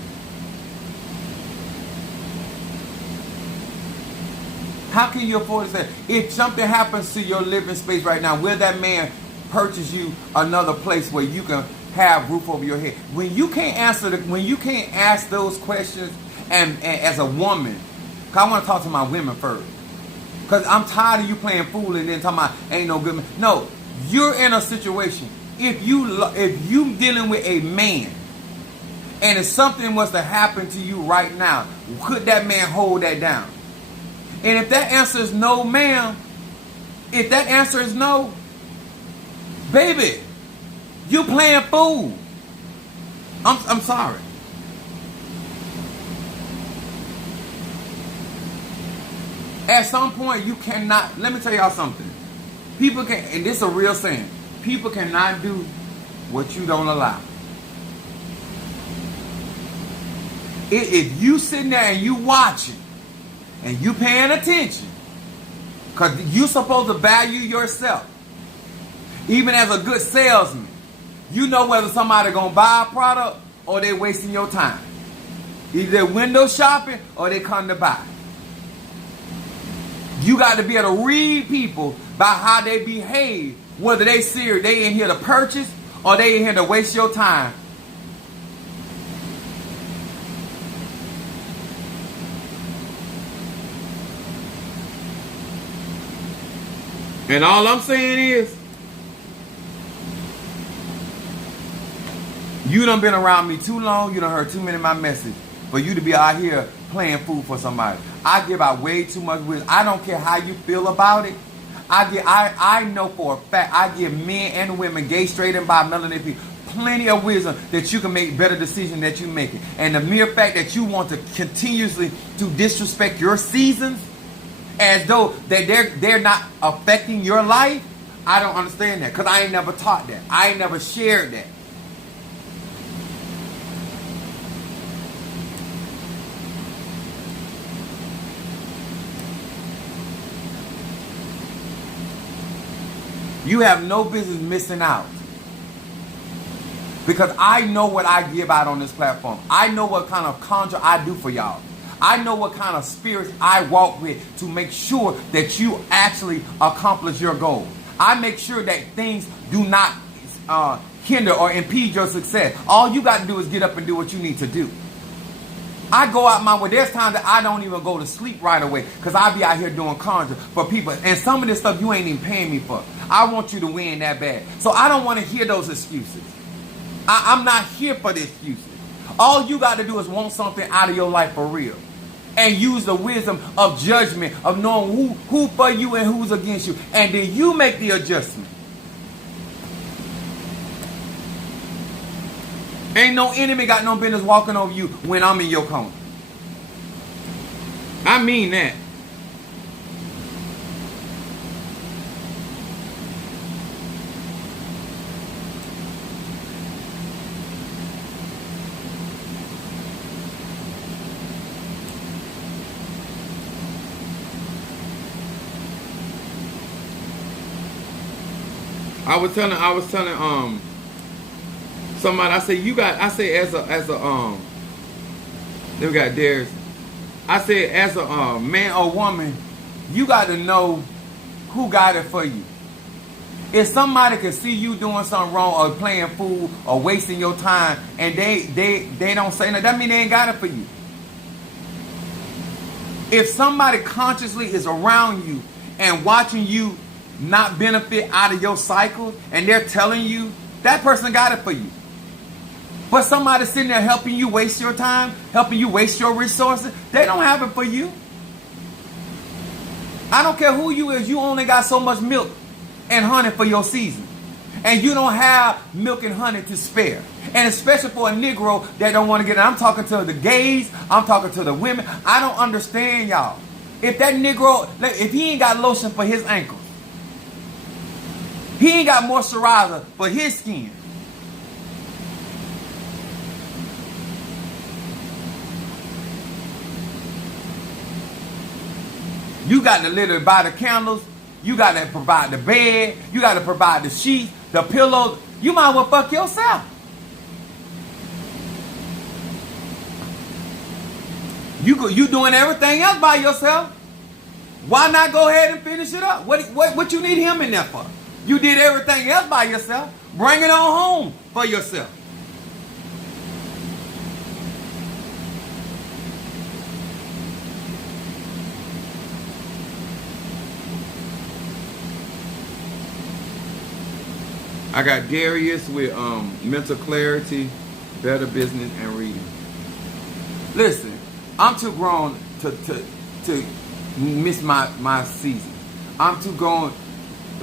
How can you afford to stay? If something happens to your living space right now, will that man purchase you another place where you can have roof over your head? When you can't ask those questions, and as a woman, cause I want to talk to my women first. Because I'm tired of you playing fool and then talking about ain't no good man. No, you're in a situation. If you dealing with a man, and if something was to happen to you right now, could that man hold that down? And if that answer is no, ma'am, if that answer is no, baby, you playing fool. I'm sorry. At some point, you cannot. Let me tell y'all something. People can, and this is a real saying. People cannot do what you don't allow. If you sitting there and you watching, and you paying attention, because you supposed to value yourself. Even as a good salesman, you know whether somebody gonna buy a product or they wasting your time. Either they're window shopping or they come to buy. You got to be able to read people by how they behave, whether they serious, they in here to purchase or they in here to waste your time. And all I'm saying is, you done been around me too long, you done heard too many of my messages for you to be out here playing fool for somebody. I give out way too much wisdom. I don't care how you feel about it. I know for a fact, I give men and women, gay, straight, and bi, melanated people, plenty of wisdom that you can make better decisions that you make it. And the mere fact that you want to continuously to disrespect your seasons as though that they're not affecting your life, I don't understand that, because I ain't never taught that. I ain't never shared that. You have no business missing out. Because I know what I give out on this platform. I know what kind of conjure I do for y'all. I know what kind of spirits I walk with to make sure that you actually accomplish your goal. I make sure that things do not hinder or impede your success. All you got to do is get up and do what you need to do. I go out my way. There's times that I don't even go to sleep right away because I be out here doing conjure for people. And some of this stuff you ain't even paying me for. I want you to win that bad. So I don't want to hear those excuses. I'm not here for the excuses. All you got to do is want something out of your life for real. and use the wisdom of judgment, of knowing who for you and who's against you. And then you make the adjustment. Ain't no enemy got no business walking over you when I'm in your corner. I mean that. I was telling somebody, I say as a then we got Darius. I said as a man or woman, you got to know who got it for you. If somebody can see you doing something wrong or playing fool or wasting your time and they don't say nothing, that mean they ain't got it for you. If somebody consciously is around you and watching you not benefit out of your cycle and they're telling you, that person got it for you. But somebody sitting there helping you waste your time, helping you waste your resources, they don't have it for you. I don't care who you is, you only got so much milk and honey for your season. And you don't have milk and honey to spare. And especially for a Negro that don't want to get it. I'm talking to the gays, I'm talking to the women. I don't understand y'all. If that Negro, if he ain't got lotion for his ankles, he ain't got moisturizer for his skin, you got to literally buy the candles. You got to provide the bed. You got to provide the sheets, the pillows. You might as well fuck yourself. You doing everything else by yourself. Why not go ahead and finish it up? What you need him in there for? You did everything else by yourself. Bring it on home for yourself. I got Darius with mental clarity, better business, and reading. Listen, I'm too grown to miss my season. I'm too grown.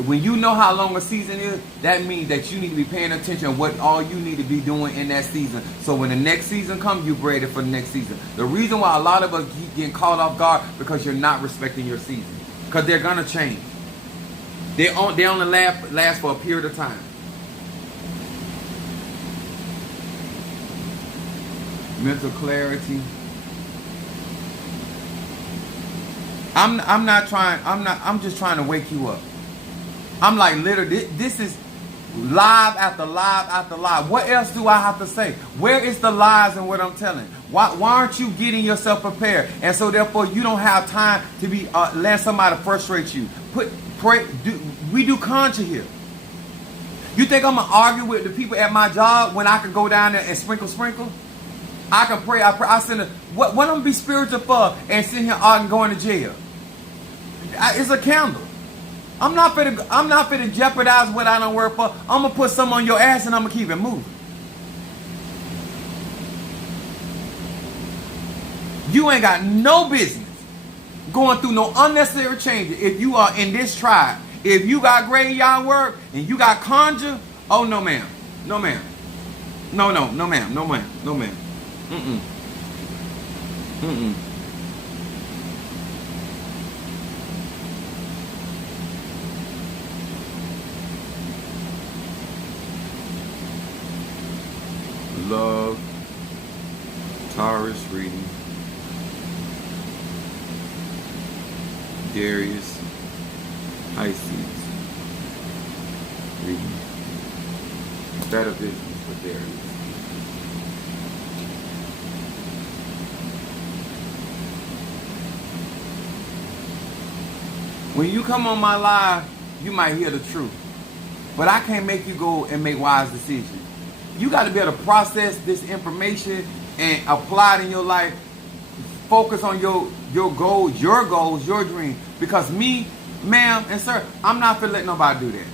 When you know how long a season is, that means that you need to be paying attention to what all you need to be doing in that season. So when the next season comes, you're ready for the next season. The reason why a lot of us keep getting caught off guard because you're not respecting your season. Because they're gonna change. They only last for a period of time. Mental clarity. I'm just trying to wake you up. I'm like, literally, this is live after live after live. What else do I have to say? Where is the lies in what I'm telling? Why aren't you getting yourself prepared? And so therefore you don't have time to be let somebody frustrate you. We do conjure here. You think I'm gonna argue with the people at my job when I can go down there and sprinkle? I can pray. I send what I'm gonna be spiritual for and sit here arguing going to jail? It's a candle. I'm not finna jeopardize what I don't work for. I'm gonna put some on your ass and I'm gonna keep it moving. You ain't got no business going through no unnecessary changes if you are in this tribe. If you got graveyard work and you got conjure, oh no ma'am, no ma'am, no ma'am, no ma'am. Love, Taurus reading, Darius, Pisces reading, better business for Darius. When you come on my live, you might hear the truth. But I can't make you go and make wise decisions. You got to be able to process this information and apply it in your life. Focus on your goals, your dreams. Because me, ma'am, and sir, I'm not finna let nobody do that.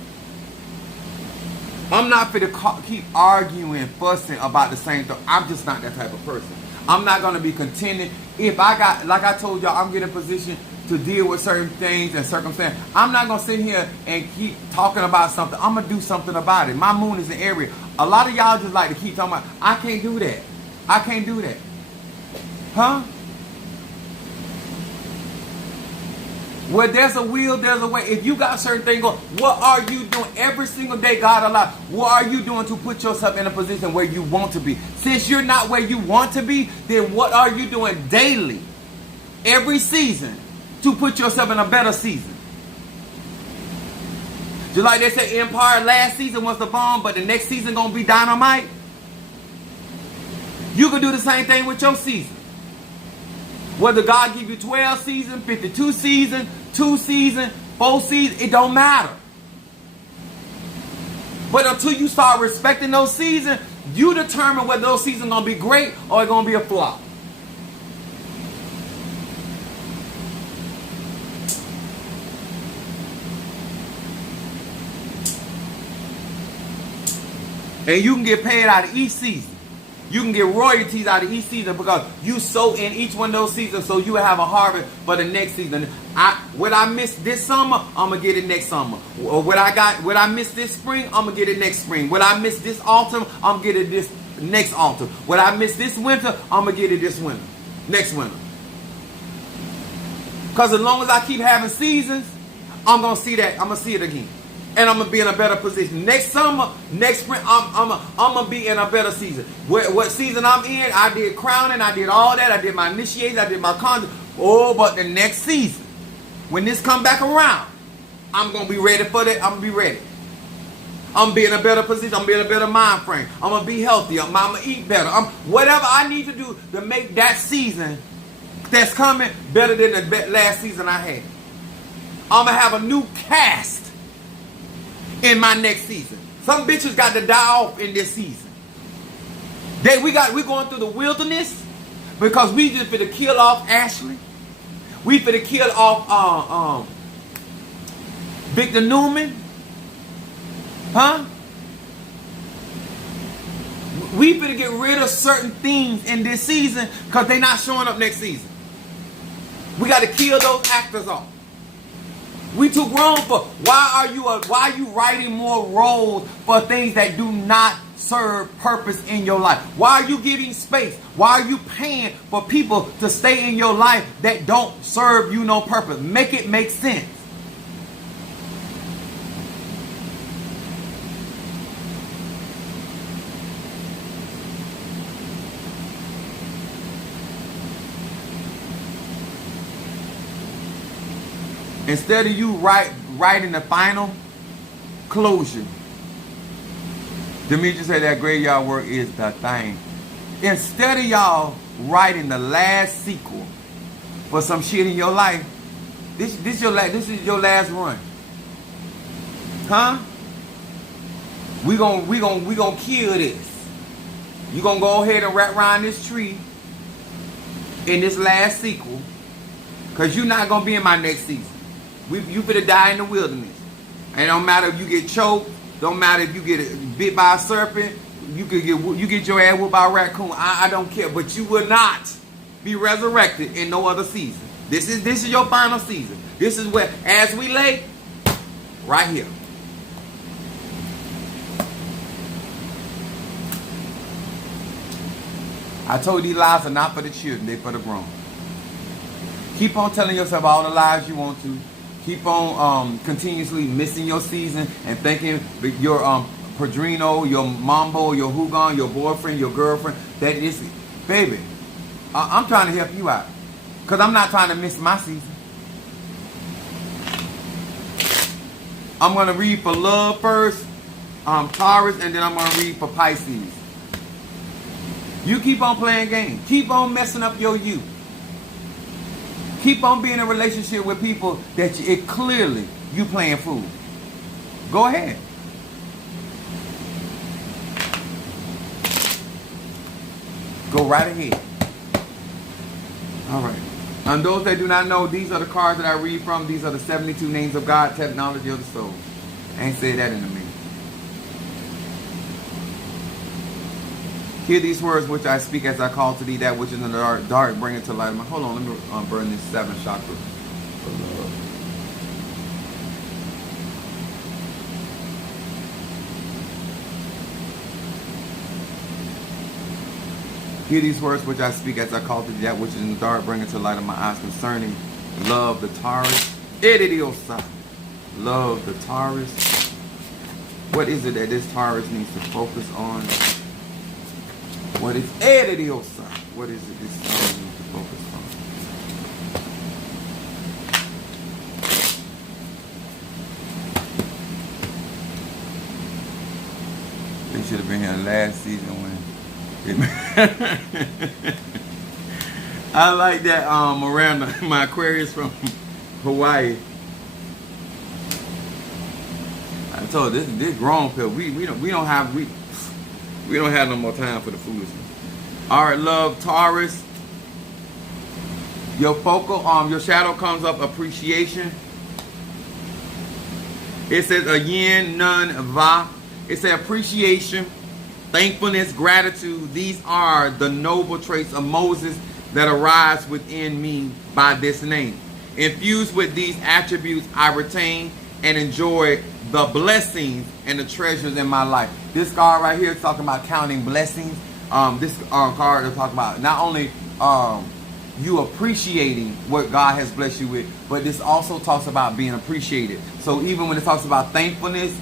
I'm not finna keep arguing, fussing about the same thing. I'm just not that type of person. I'm not going to be contented. If I got, like I told y'all, I'm getting in a position to deal with certain things and circumstances. I'm not going to sit here and keep talking about something. I'm going to do something about it. My moon is in Aries. A lot of y'all just like to keep talking about, I can't do that. I can't do that. Huh? Where there's a will, there's a way. If you got certain things going, what are you doing every single day God allows? What are you doing to put yourself in a position where you want to be? Since you're not where you want to be, then what are you doing daily, every season, to put yourself in a better season? Just like they say Empire last season was the bomb, but the next season going to be dynamite. You can do the same thing with your season. Whether God give you 12 seasons, 52 seasons, 2 seasons, 4 seasons, it don't matter. But until you start respecting those seasons, you determine whether those seasons are going to be great or it's going to be a flop. And you can get paid out of each season. You can get royalties out of each season because you sow in each one of those seasons, so you will have a harvest for the next season. What I missed this summer, I'm gonna get it next summer. Or what I missed this spring, I'm gonna get it next spring. What I missed this autumn, I'm gonna get it this next autumn. What I missed this winter, I'm gonna get it this winter, next winter. Because as long as I keep having seasons, I'm gonna see that. I'm gonna see it again. And I'm going to be in a better position. Next summer, next spring, I'm going to be in a better season. What season I'm in, I did crowning, I did all that. I did my initiation, I did my conjure. Oh, but the next season, when this come back around, I'm going to be ready for that. I'm going to be ready. I'm going to be in a better position. I'm going to be in a better mind frame. I'm going to be healthy. I'm going to eat better. Whatever I need to do to make that season that's coming better than the last season I had. I'm going to have a new cast in my next season. Some bitches got to die off in this season. We're going through the wilderness because we just finna kill off Ashley. We finna kill off Victor Newman. Huh? We finna get rid of certain things in this season because they're not showing up next season. We got to kill those actors off. We too grown for. Why are you writing more roles for things that do not serve purpose in your life? Why are you giving space? Why are you paying for people to stay in your life that don't serve you no purpose? Make it make sense. Instead of you writing the final closure, Demetrius said that graveyard work is the thing. Instead of y'all writing the last sequel for some shit in your life, this is your last run. Huh? We gonna kill this. You gonna go ahead and wrap around this tree in this last sequel, cause you're not gonna be in my next season. You finna die in the wilderness. And don't matter if you get choked. Don't matter if you get bit by a serpent. You get your ass whooped by a raccoon. I don't care. But you will not be resurrected in no other season. This is your final season. This is where, as we lay, right here. I told you these lies are not for the children. They're for the grown. Keep on telling yourself all the lies you want to. Keep on continuously missing your season and thinking your Padrino, your Mambo, your Hugon, your boyfriend, your girlfriend, that is, baby, I'm trying to help you out. Because I'm not trying to miss my season. I'm going to read for love first, Taurus, and then I'm going to read for Pisces. You keep on playing games. Keep on messing up your youth. Keep on being in a relationship with people that it clearly you playing fool. Go ahead. Go right ahead. All right. And those that do not know, these are the cards that I read from. These are the 72 names of God, technology of the soul. I ain't say that in a minute. Hear these words which I speak as I call to thee that which is in the dark, bring it to light. Hold on, let me burn this 7 chakra. Hear these words which I speak as I call to thee that which is in the dark, bring it to light of my eyes concerning love, the Taurus. Idiosa. Love, the Taurus. What is it that this Taurus needs to focus on? What is idiosa? What is it this Taurus needs to focus on? They should have been here last season when I like that Miranda, my Aquarius from Hawaii. I told you, this grown pill. We don't have no more time for the foolishness. All right, love, Taurus. Your focal your shadow comes up appreciation. It says a yin nun va. It says appreciation, thankfulness, gratitude. These are the noble traits of Moses that arise within me by this name. Infused with these attributes, I retain and enjoy the blessings and the treasures in my life. This card right here is talking about counting blessings. This card is talking about not only you appreciating what God has blessed you with, but this also talks about being appreciated. So even when it talks about thankfulness,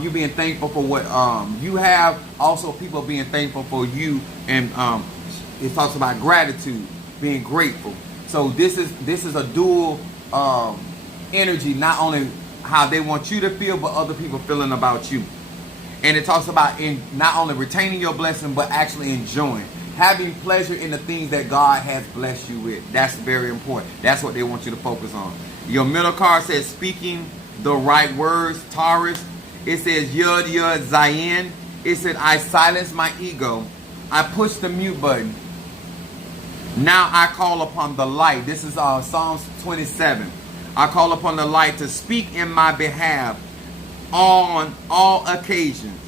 you being thankful for what you have, also people being thankful for you, and it talks about gratitude, being grateful. So this is a dual energy, not only how they want you to feel, but other people feeling about you. And it talks about not only retaining your blessing, but actually enjoying, having pleasure in the things that God has blessed you with. That's very important. That's what they want you to focus on. Your middle card says speaking the right words, Taurus. It says Yud Yud Zayin. It said I silence my ego. I push the mute button. Now I call upon the light. This is Psalms 27. I call upon the light to speak in my behalf on all occasions,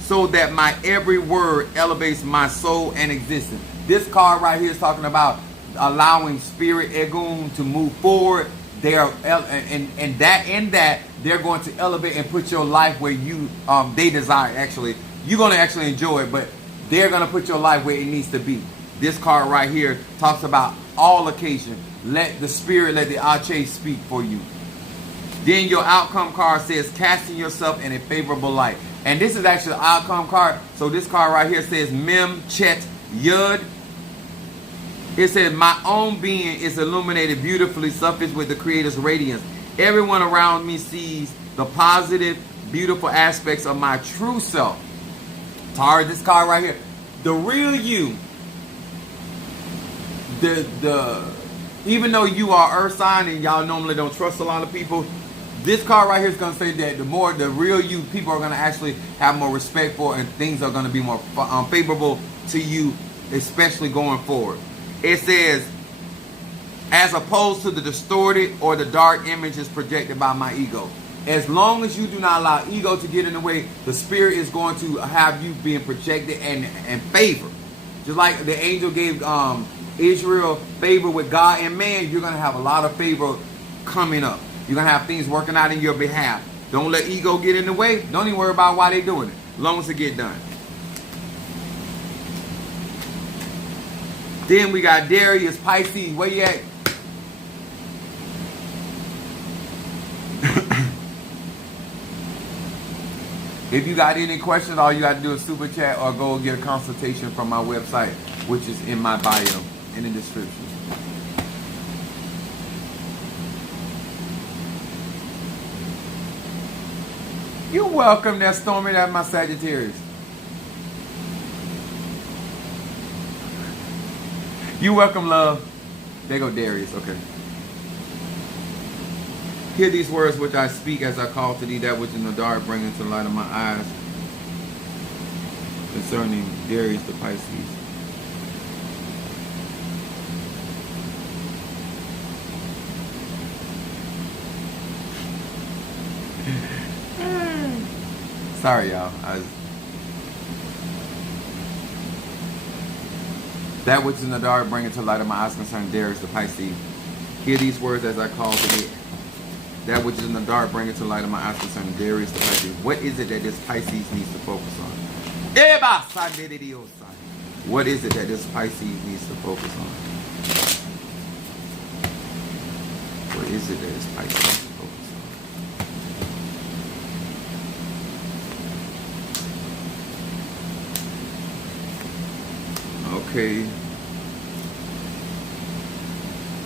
so that my every word elevates my soul and existence. This card right here is talking about allowing spirit egun to move forward. They are in that they're going to elevate and put your life where you they desire. Actually, you're going to actually enjoy it, but they're going to put your life where it needs to be. This card right here talks about all occasion. Let the spirit, let the Ache speak for you. Then your outcome card says casting yourself in a favorable light. And this is actually an outcome card. So this card right here says Mem Chet Yud. It says my own being is illuminated beautifully, suffused with the Creator's radiance. Everyone around me sees the positive, beautiful aspects of my true self. Taurus, this card right here, the real you. Even though you are earth sign and y'all normally don't trust a lot of people, this card right here is going to say that the real you, people are going to actually have more respect for, and things are going to be more favorable to you, especially going forward. It says, as opposed to the distorted or the dark images projected by my ego. As long as you do not allow ego to get in the way, the spirit is going to have you being projected and favor. Just like the angel gave Israel favor with God and man, you're going to have a lot of favor coming up. You're going to have things working out in your behalf. Don't let ego get in the way. Don't even worry about why they're doing it, as long as it get done. Then we got Darius, Pisces. Where you at? If you got any questions, all you got to do is super chat or go get a consultation from my website, which is in my bio, in the description. You're welcome, that Stormy. That's my Sagittarius. You welcome, love. There go Darius. Okay. Hear these words which I speak as I call to thee that which in the dark bring into the light of my eyes. Concerning Darius the Pisces. Sorry, y'all. That which is in the dark, bring it to light of my eyes concerning Darius the Pisces. Hear these words as I call today. That which is in the dark, bring it to light of my eyes concerning Darius the Pisces. What is it that this Pisces needs to focus on? What is it that this Pisces needs to focus on? What is it that this Pisces needs to focus on? Okay.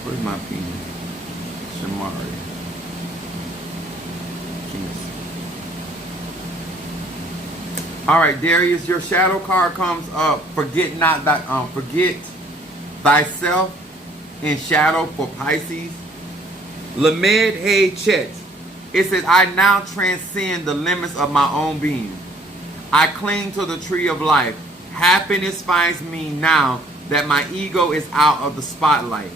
Where's my pen? Shamari. All right, Darius, your shadow card comes up. Forget thyself in shadow for Pisces. Lamed Hey Chet. It says, I now transcend the limits of my own being. I cling to the tree of life. Happiness finds me now that my ego is out of the spotlight.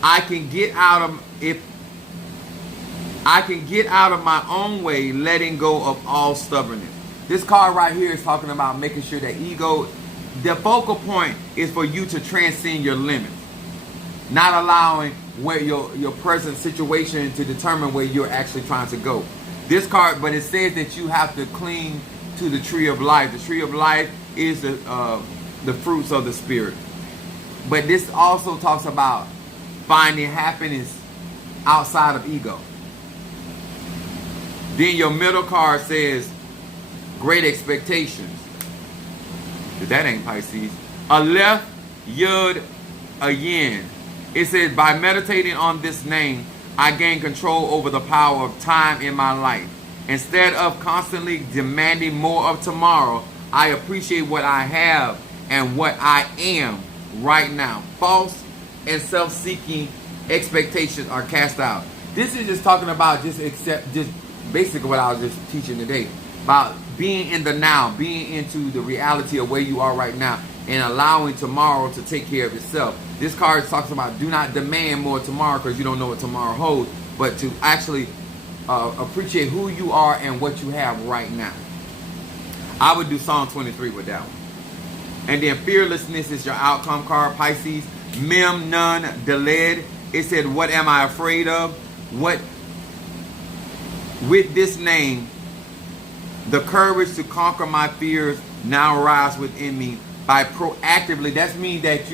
I can get out of my own way, letting go of all stubbornness. This card right here is talking about making sure that ego, the focal point is for you to transcend your limits. Not allowing where your present situation to determine where you're actually trying to go. This card, but it says that you have to cling to the tree of life. The tree of life is the fruits of the spirit. But this also talks about finding happiness outside of ego. Then your middle card says great expectations. That ain't Pisces. Aleph Yud Ayin. It says, by meditating on this name, I gain control over the power of time in my life. Instead of constantly demanding more of tomorrow, I appreciate what I have and what I am right now. False and self-seeking expectations are cast out. This is just talking about just basically what I was just teaching today. About being in the now, being into the reality of where you are right now, and allowing tomorrow to take care of itself. This card talks about do not demand more tomorrow because you don't know what tomorrow holds, but to actually appreciate who you are and what you have right now. I would do Psalm 23 with that one. And then fearlessness is your outcome card, Pisces. Mem Nun Deled. It said, what am I afraid of? What with this name, the courage to conquer my fears now rise within me by proactively. That means that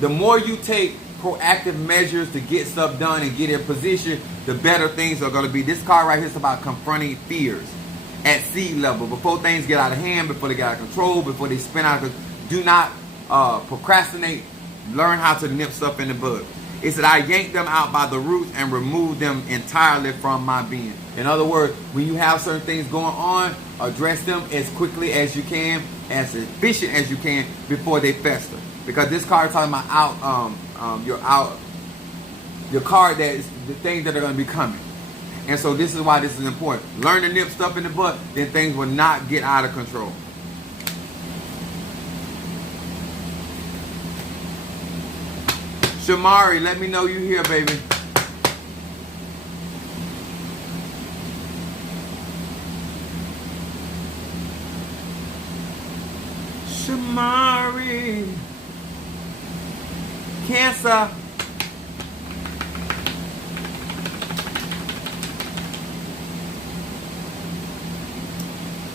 the more you take proactive measures to get stuff done and get in position, the better things are going to be. This card right here is about confronting fears at seed level. Before things get out of hand, before they get out of control, before they spin out of control. Do not procrastinate. Learn how to nip stuff in the bud. It said, I yanked them out by the roots and removed them entirely from my being. In other words, when you have certain things going on, address them as quickly as you can, as efficient as you can before they fester. Because this card is talking about your card that is the things that are going to be coming. And so this is why this is important. Learn to nip stuff in the bud, then things will not get out of control. Shamari, let me know you here, baby. Shamari. Cancer.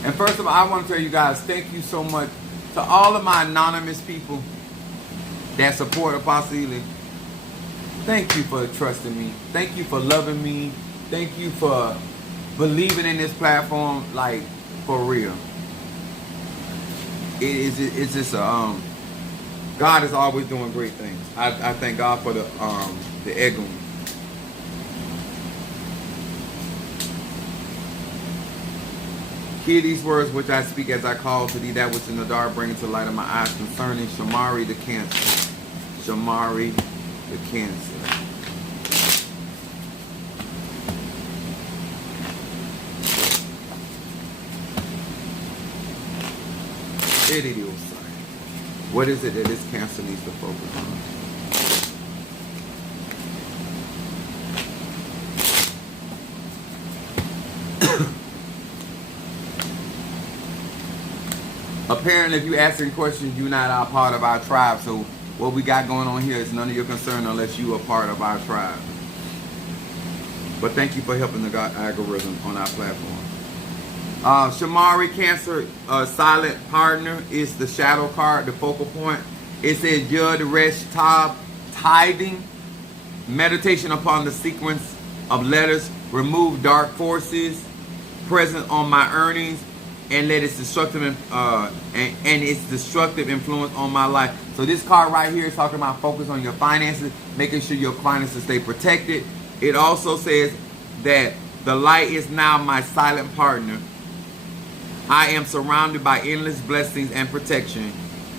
And first of all, I want to tell you guys, thank you so much to all of my anonymous people that support Apostle Ely. Thank you for trusting me. Thank you for loving me. Thank you for believing in this platform, like, for real. It's just God is always doing great things. I thank God for the Egum. Hear these words which I speak as I call to thee, that which in the dark bring it to light of my eyes concerning Shamari the Cancer. Shamari the Cancer. What is it that this Cancer needs to focus on? Apparently, if you asking questions, you're not a part of our tribe. So what we got going on here is none of your concern unless you are part of our tribe. But thank you for helping the algorithm on our platform. Shamari Cancer, silent partner, is the shadow card, the focal point. It says Yud Resh Tav, tithing, meditation upon the sequence of letters, remove dark forces present on my earnings, and let its destructive and its destructive influence on my life. So this card right here is talking about focus on your finances, making sure your finances stay protected. It also says that the light is now my silent partner. I am surrounded by endless blessings and protection.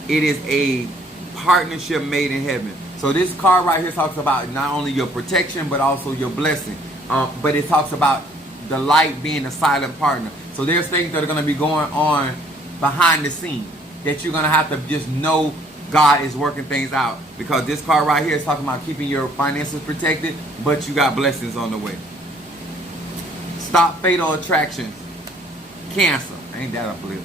It is a partnership made in heaven. So this card right here talks about not only your protection, but also your blessing. But it talks about the light being a silent partner. So there's things that are going to be going on behind the scene that you're going to have to just know God is working things out. Because this card right here is talking about keeping your finances protected, but you got blessings on the way. Stop fatal attractions. Cancer. Ain't that a blip?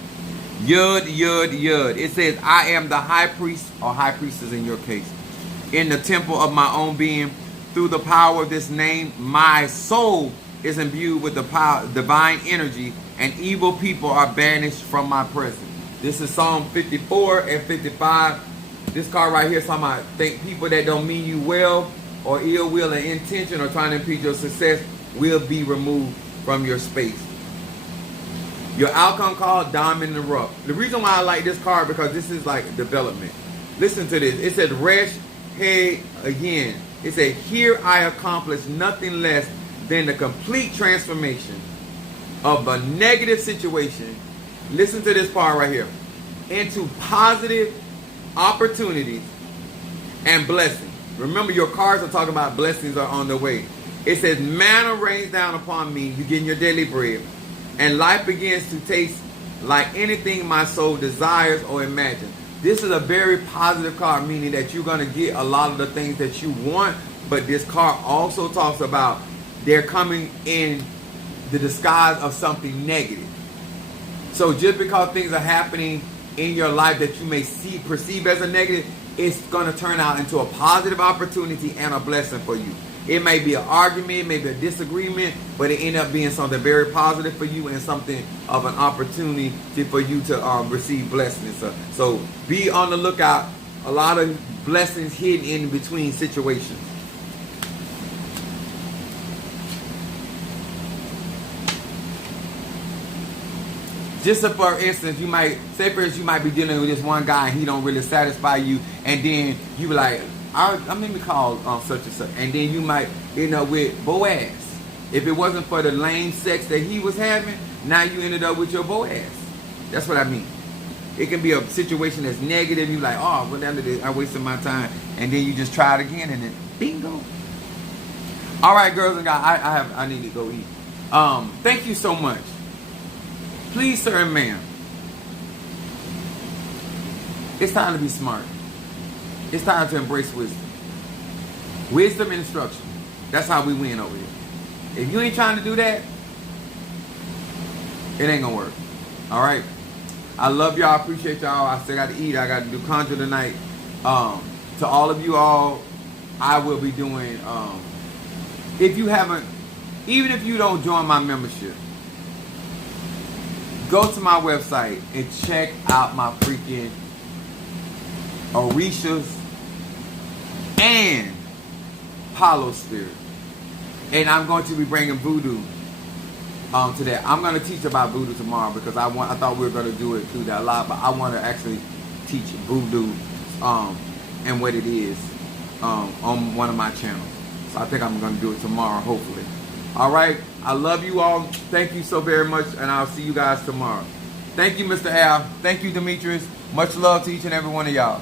Yud, Yud, Yud. It says, I am the high priest, or high priestess in your case, in the temple of my own being. Through the power of this name, my soul is imbued with the power, divine energy, and evil people are banished from my presence. This is Psalm 54 and 55. This card right here is talking about people that don't mean you well, or ill will and intention, or trying to impede your success, will be removed from your space. Your outcome card, diamond in the rough. The reason why I like this card, because this is like development. Listen to this. It said, Resh Hey again. It said, here I accomplished nothing less than the complete transformation of a negative situation. Listen to this part right here. Into positive opportunities and blessings. Remember, your cards are talking about blessings are on the way. It says, manna rains down upon me. You getting your daily bread. And life begins to taste like anything my soul desires or imagines. This is a very positive card, meaning that you're going to get a lot of the things that you want. But this card also talks about they're coming in the disguise of something negative. So just because things are happening in your life that you may perceive as a negative, it's going to turn out into a positive opportunity and a blessing for you. It may be an argument, it may be a disagreement, but it end up being something very positive for you and something of an opportunity for you to receive blessings. So be on the lookout. A lot of blessings hidden in between situations. Just for instance, you might be dealing with this one guy and he don't really satisfy you, and then you be like, I'm going to call such and such. And then you might end up with Boaz. If it wasn't for the lame sex that he was having, now you ended up with your Boaz. That's what I mean. It can be a situation that's negative. You're like, oh, well, I wasted my time. And then you just try it again, and then bingo. All right, girls and guys, I need to go eat. Thank you so much. Please, sir and ma'am, it's time to be smart. It's time to embrace wisdom. Wisdom and instruction. That's how we win over here. If you ain't trying to do that, it ain't gonna work. All right? I love y'all. I appreciate y'all. I still got to eat. I got to do conjure tonight. To all of you all, I will be doing, if you haven't, even if you don't join my membership, go to my website and check out my freaking Orishas and Palo Spirit. And I'm going to be bringing voodoo to that. I'm going to teach about voodoo tomorrow because I thought we were going to do it through that live, but I want to actually teach voodoo and what it is on one of my channels. So I think I'm going to do it tomorrow, hopefully. All right. I love you all. Thank you so very much, and I'll see you guys tomorrow. Thank you, Mr. Al. Thank you, Demetrius. Much love to each and every one of y'all.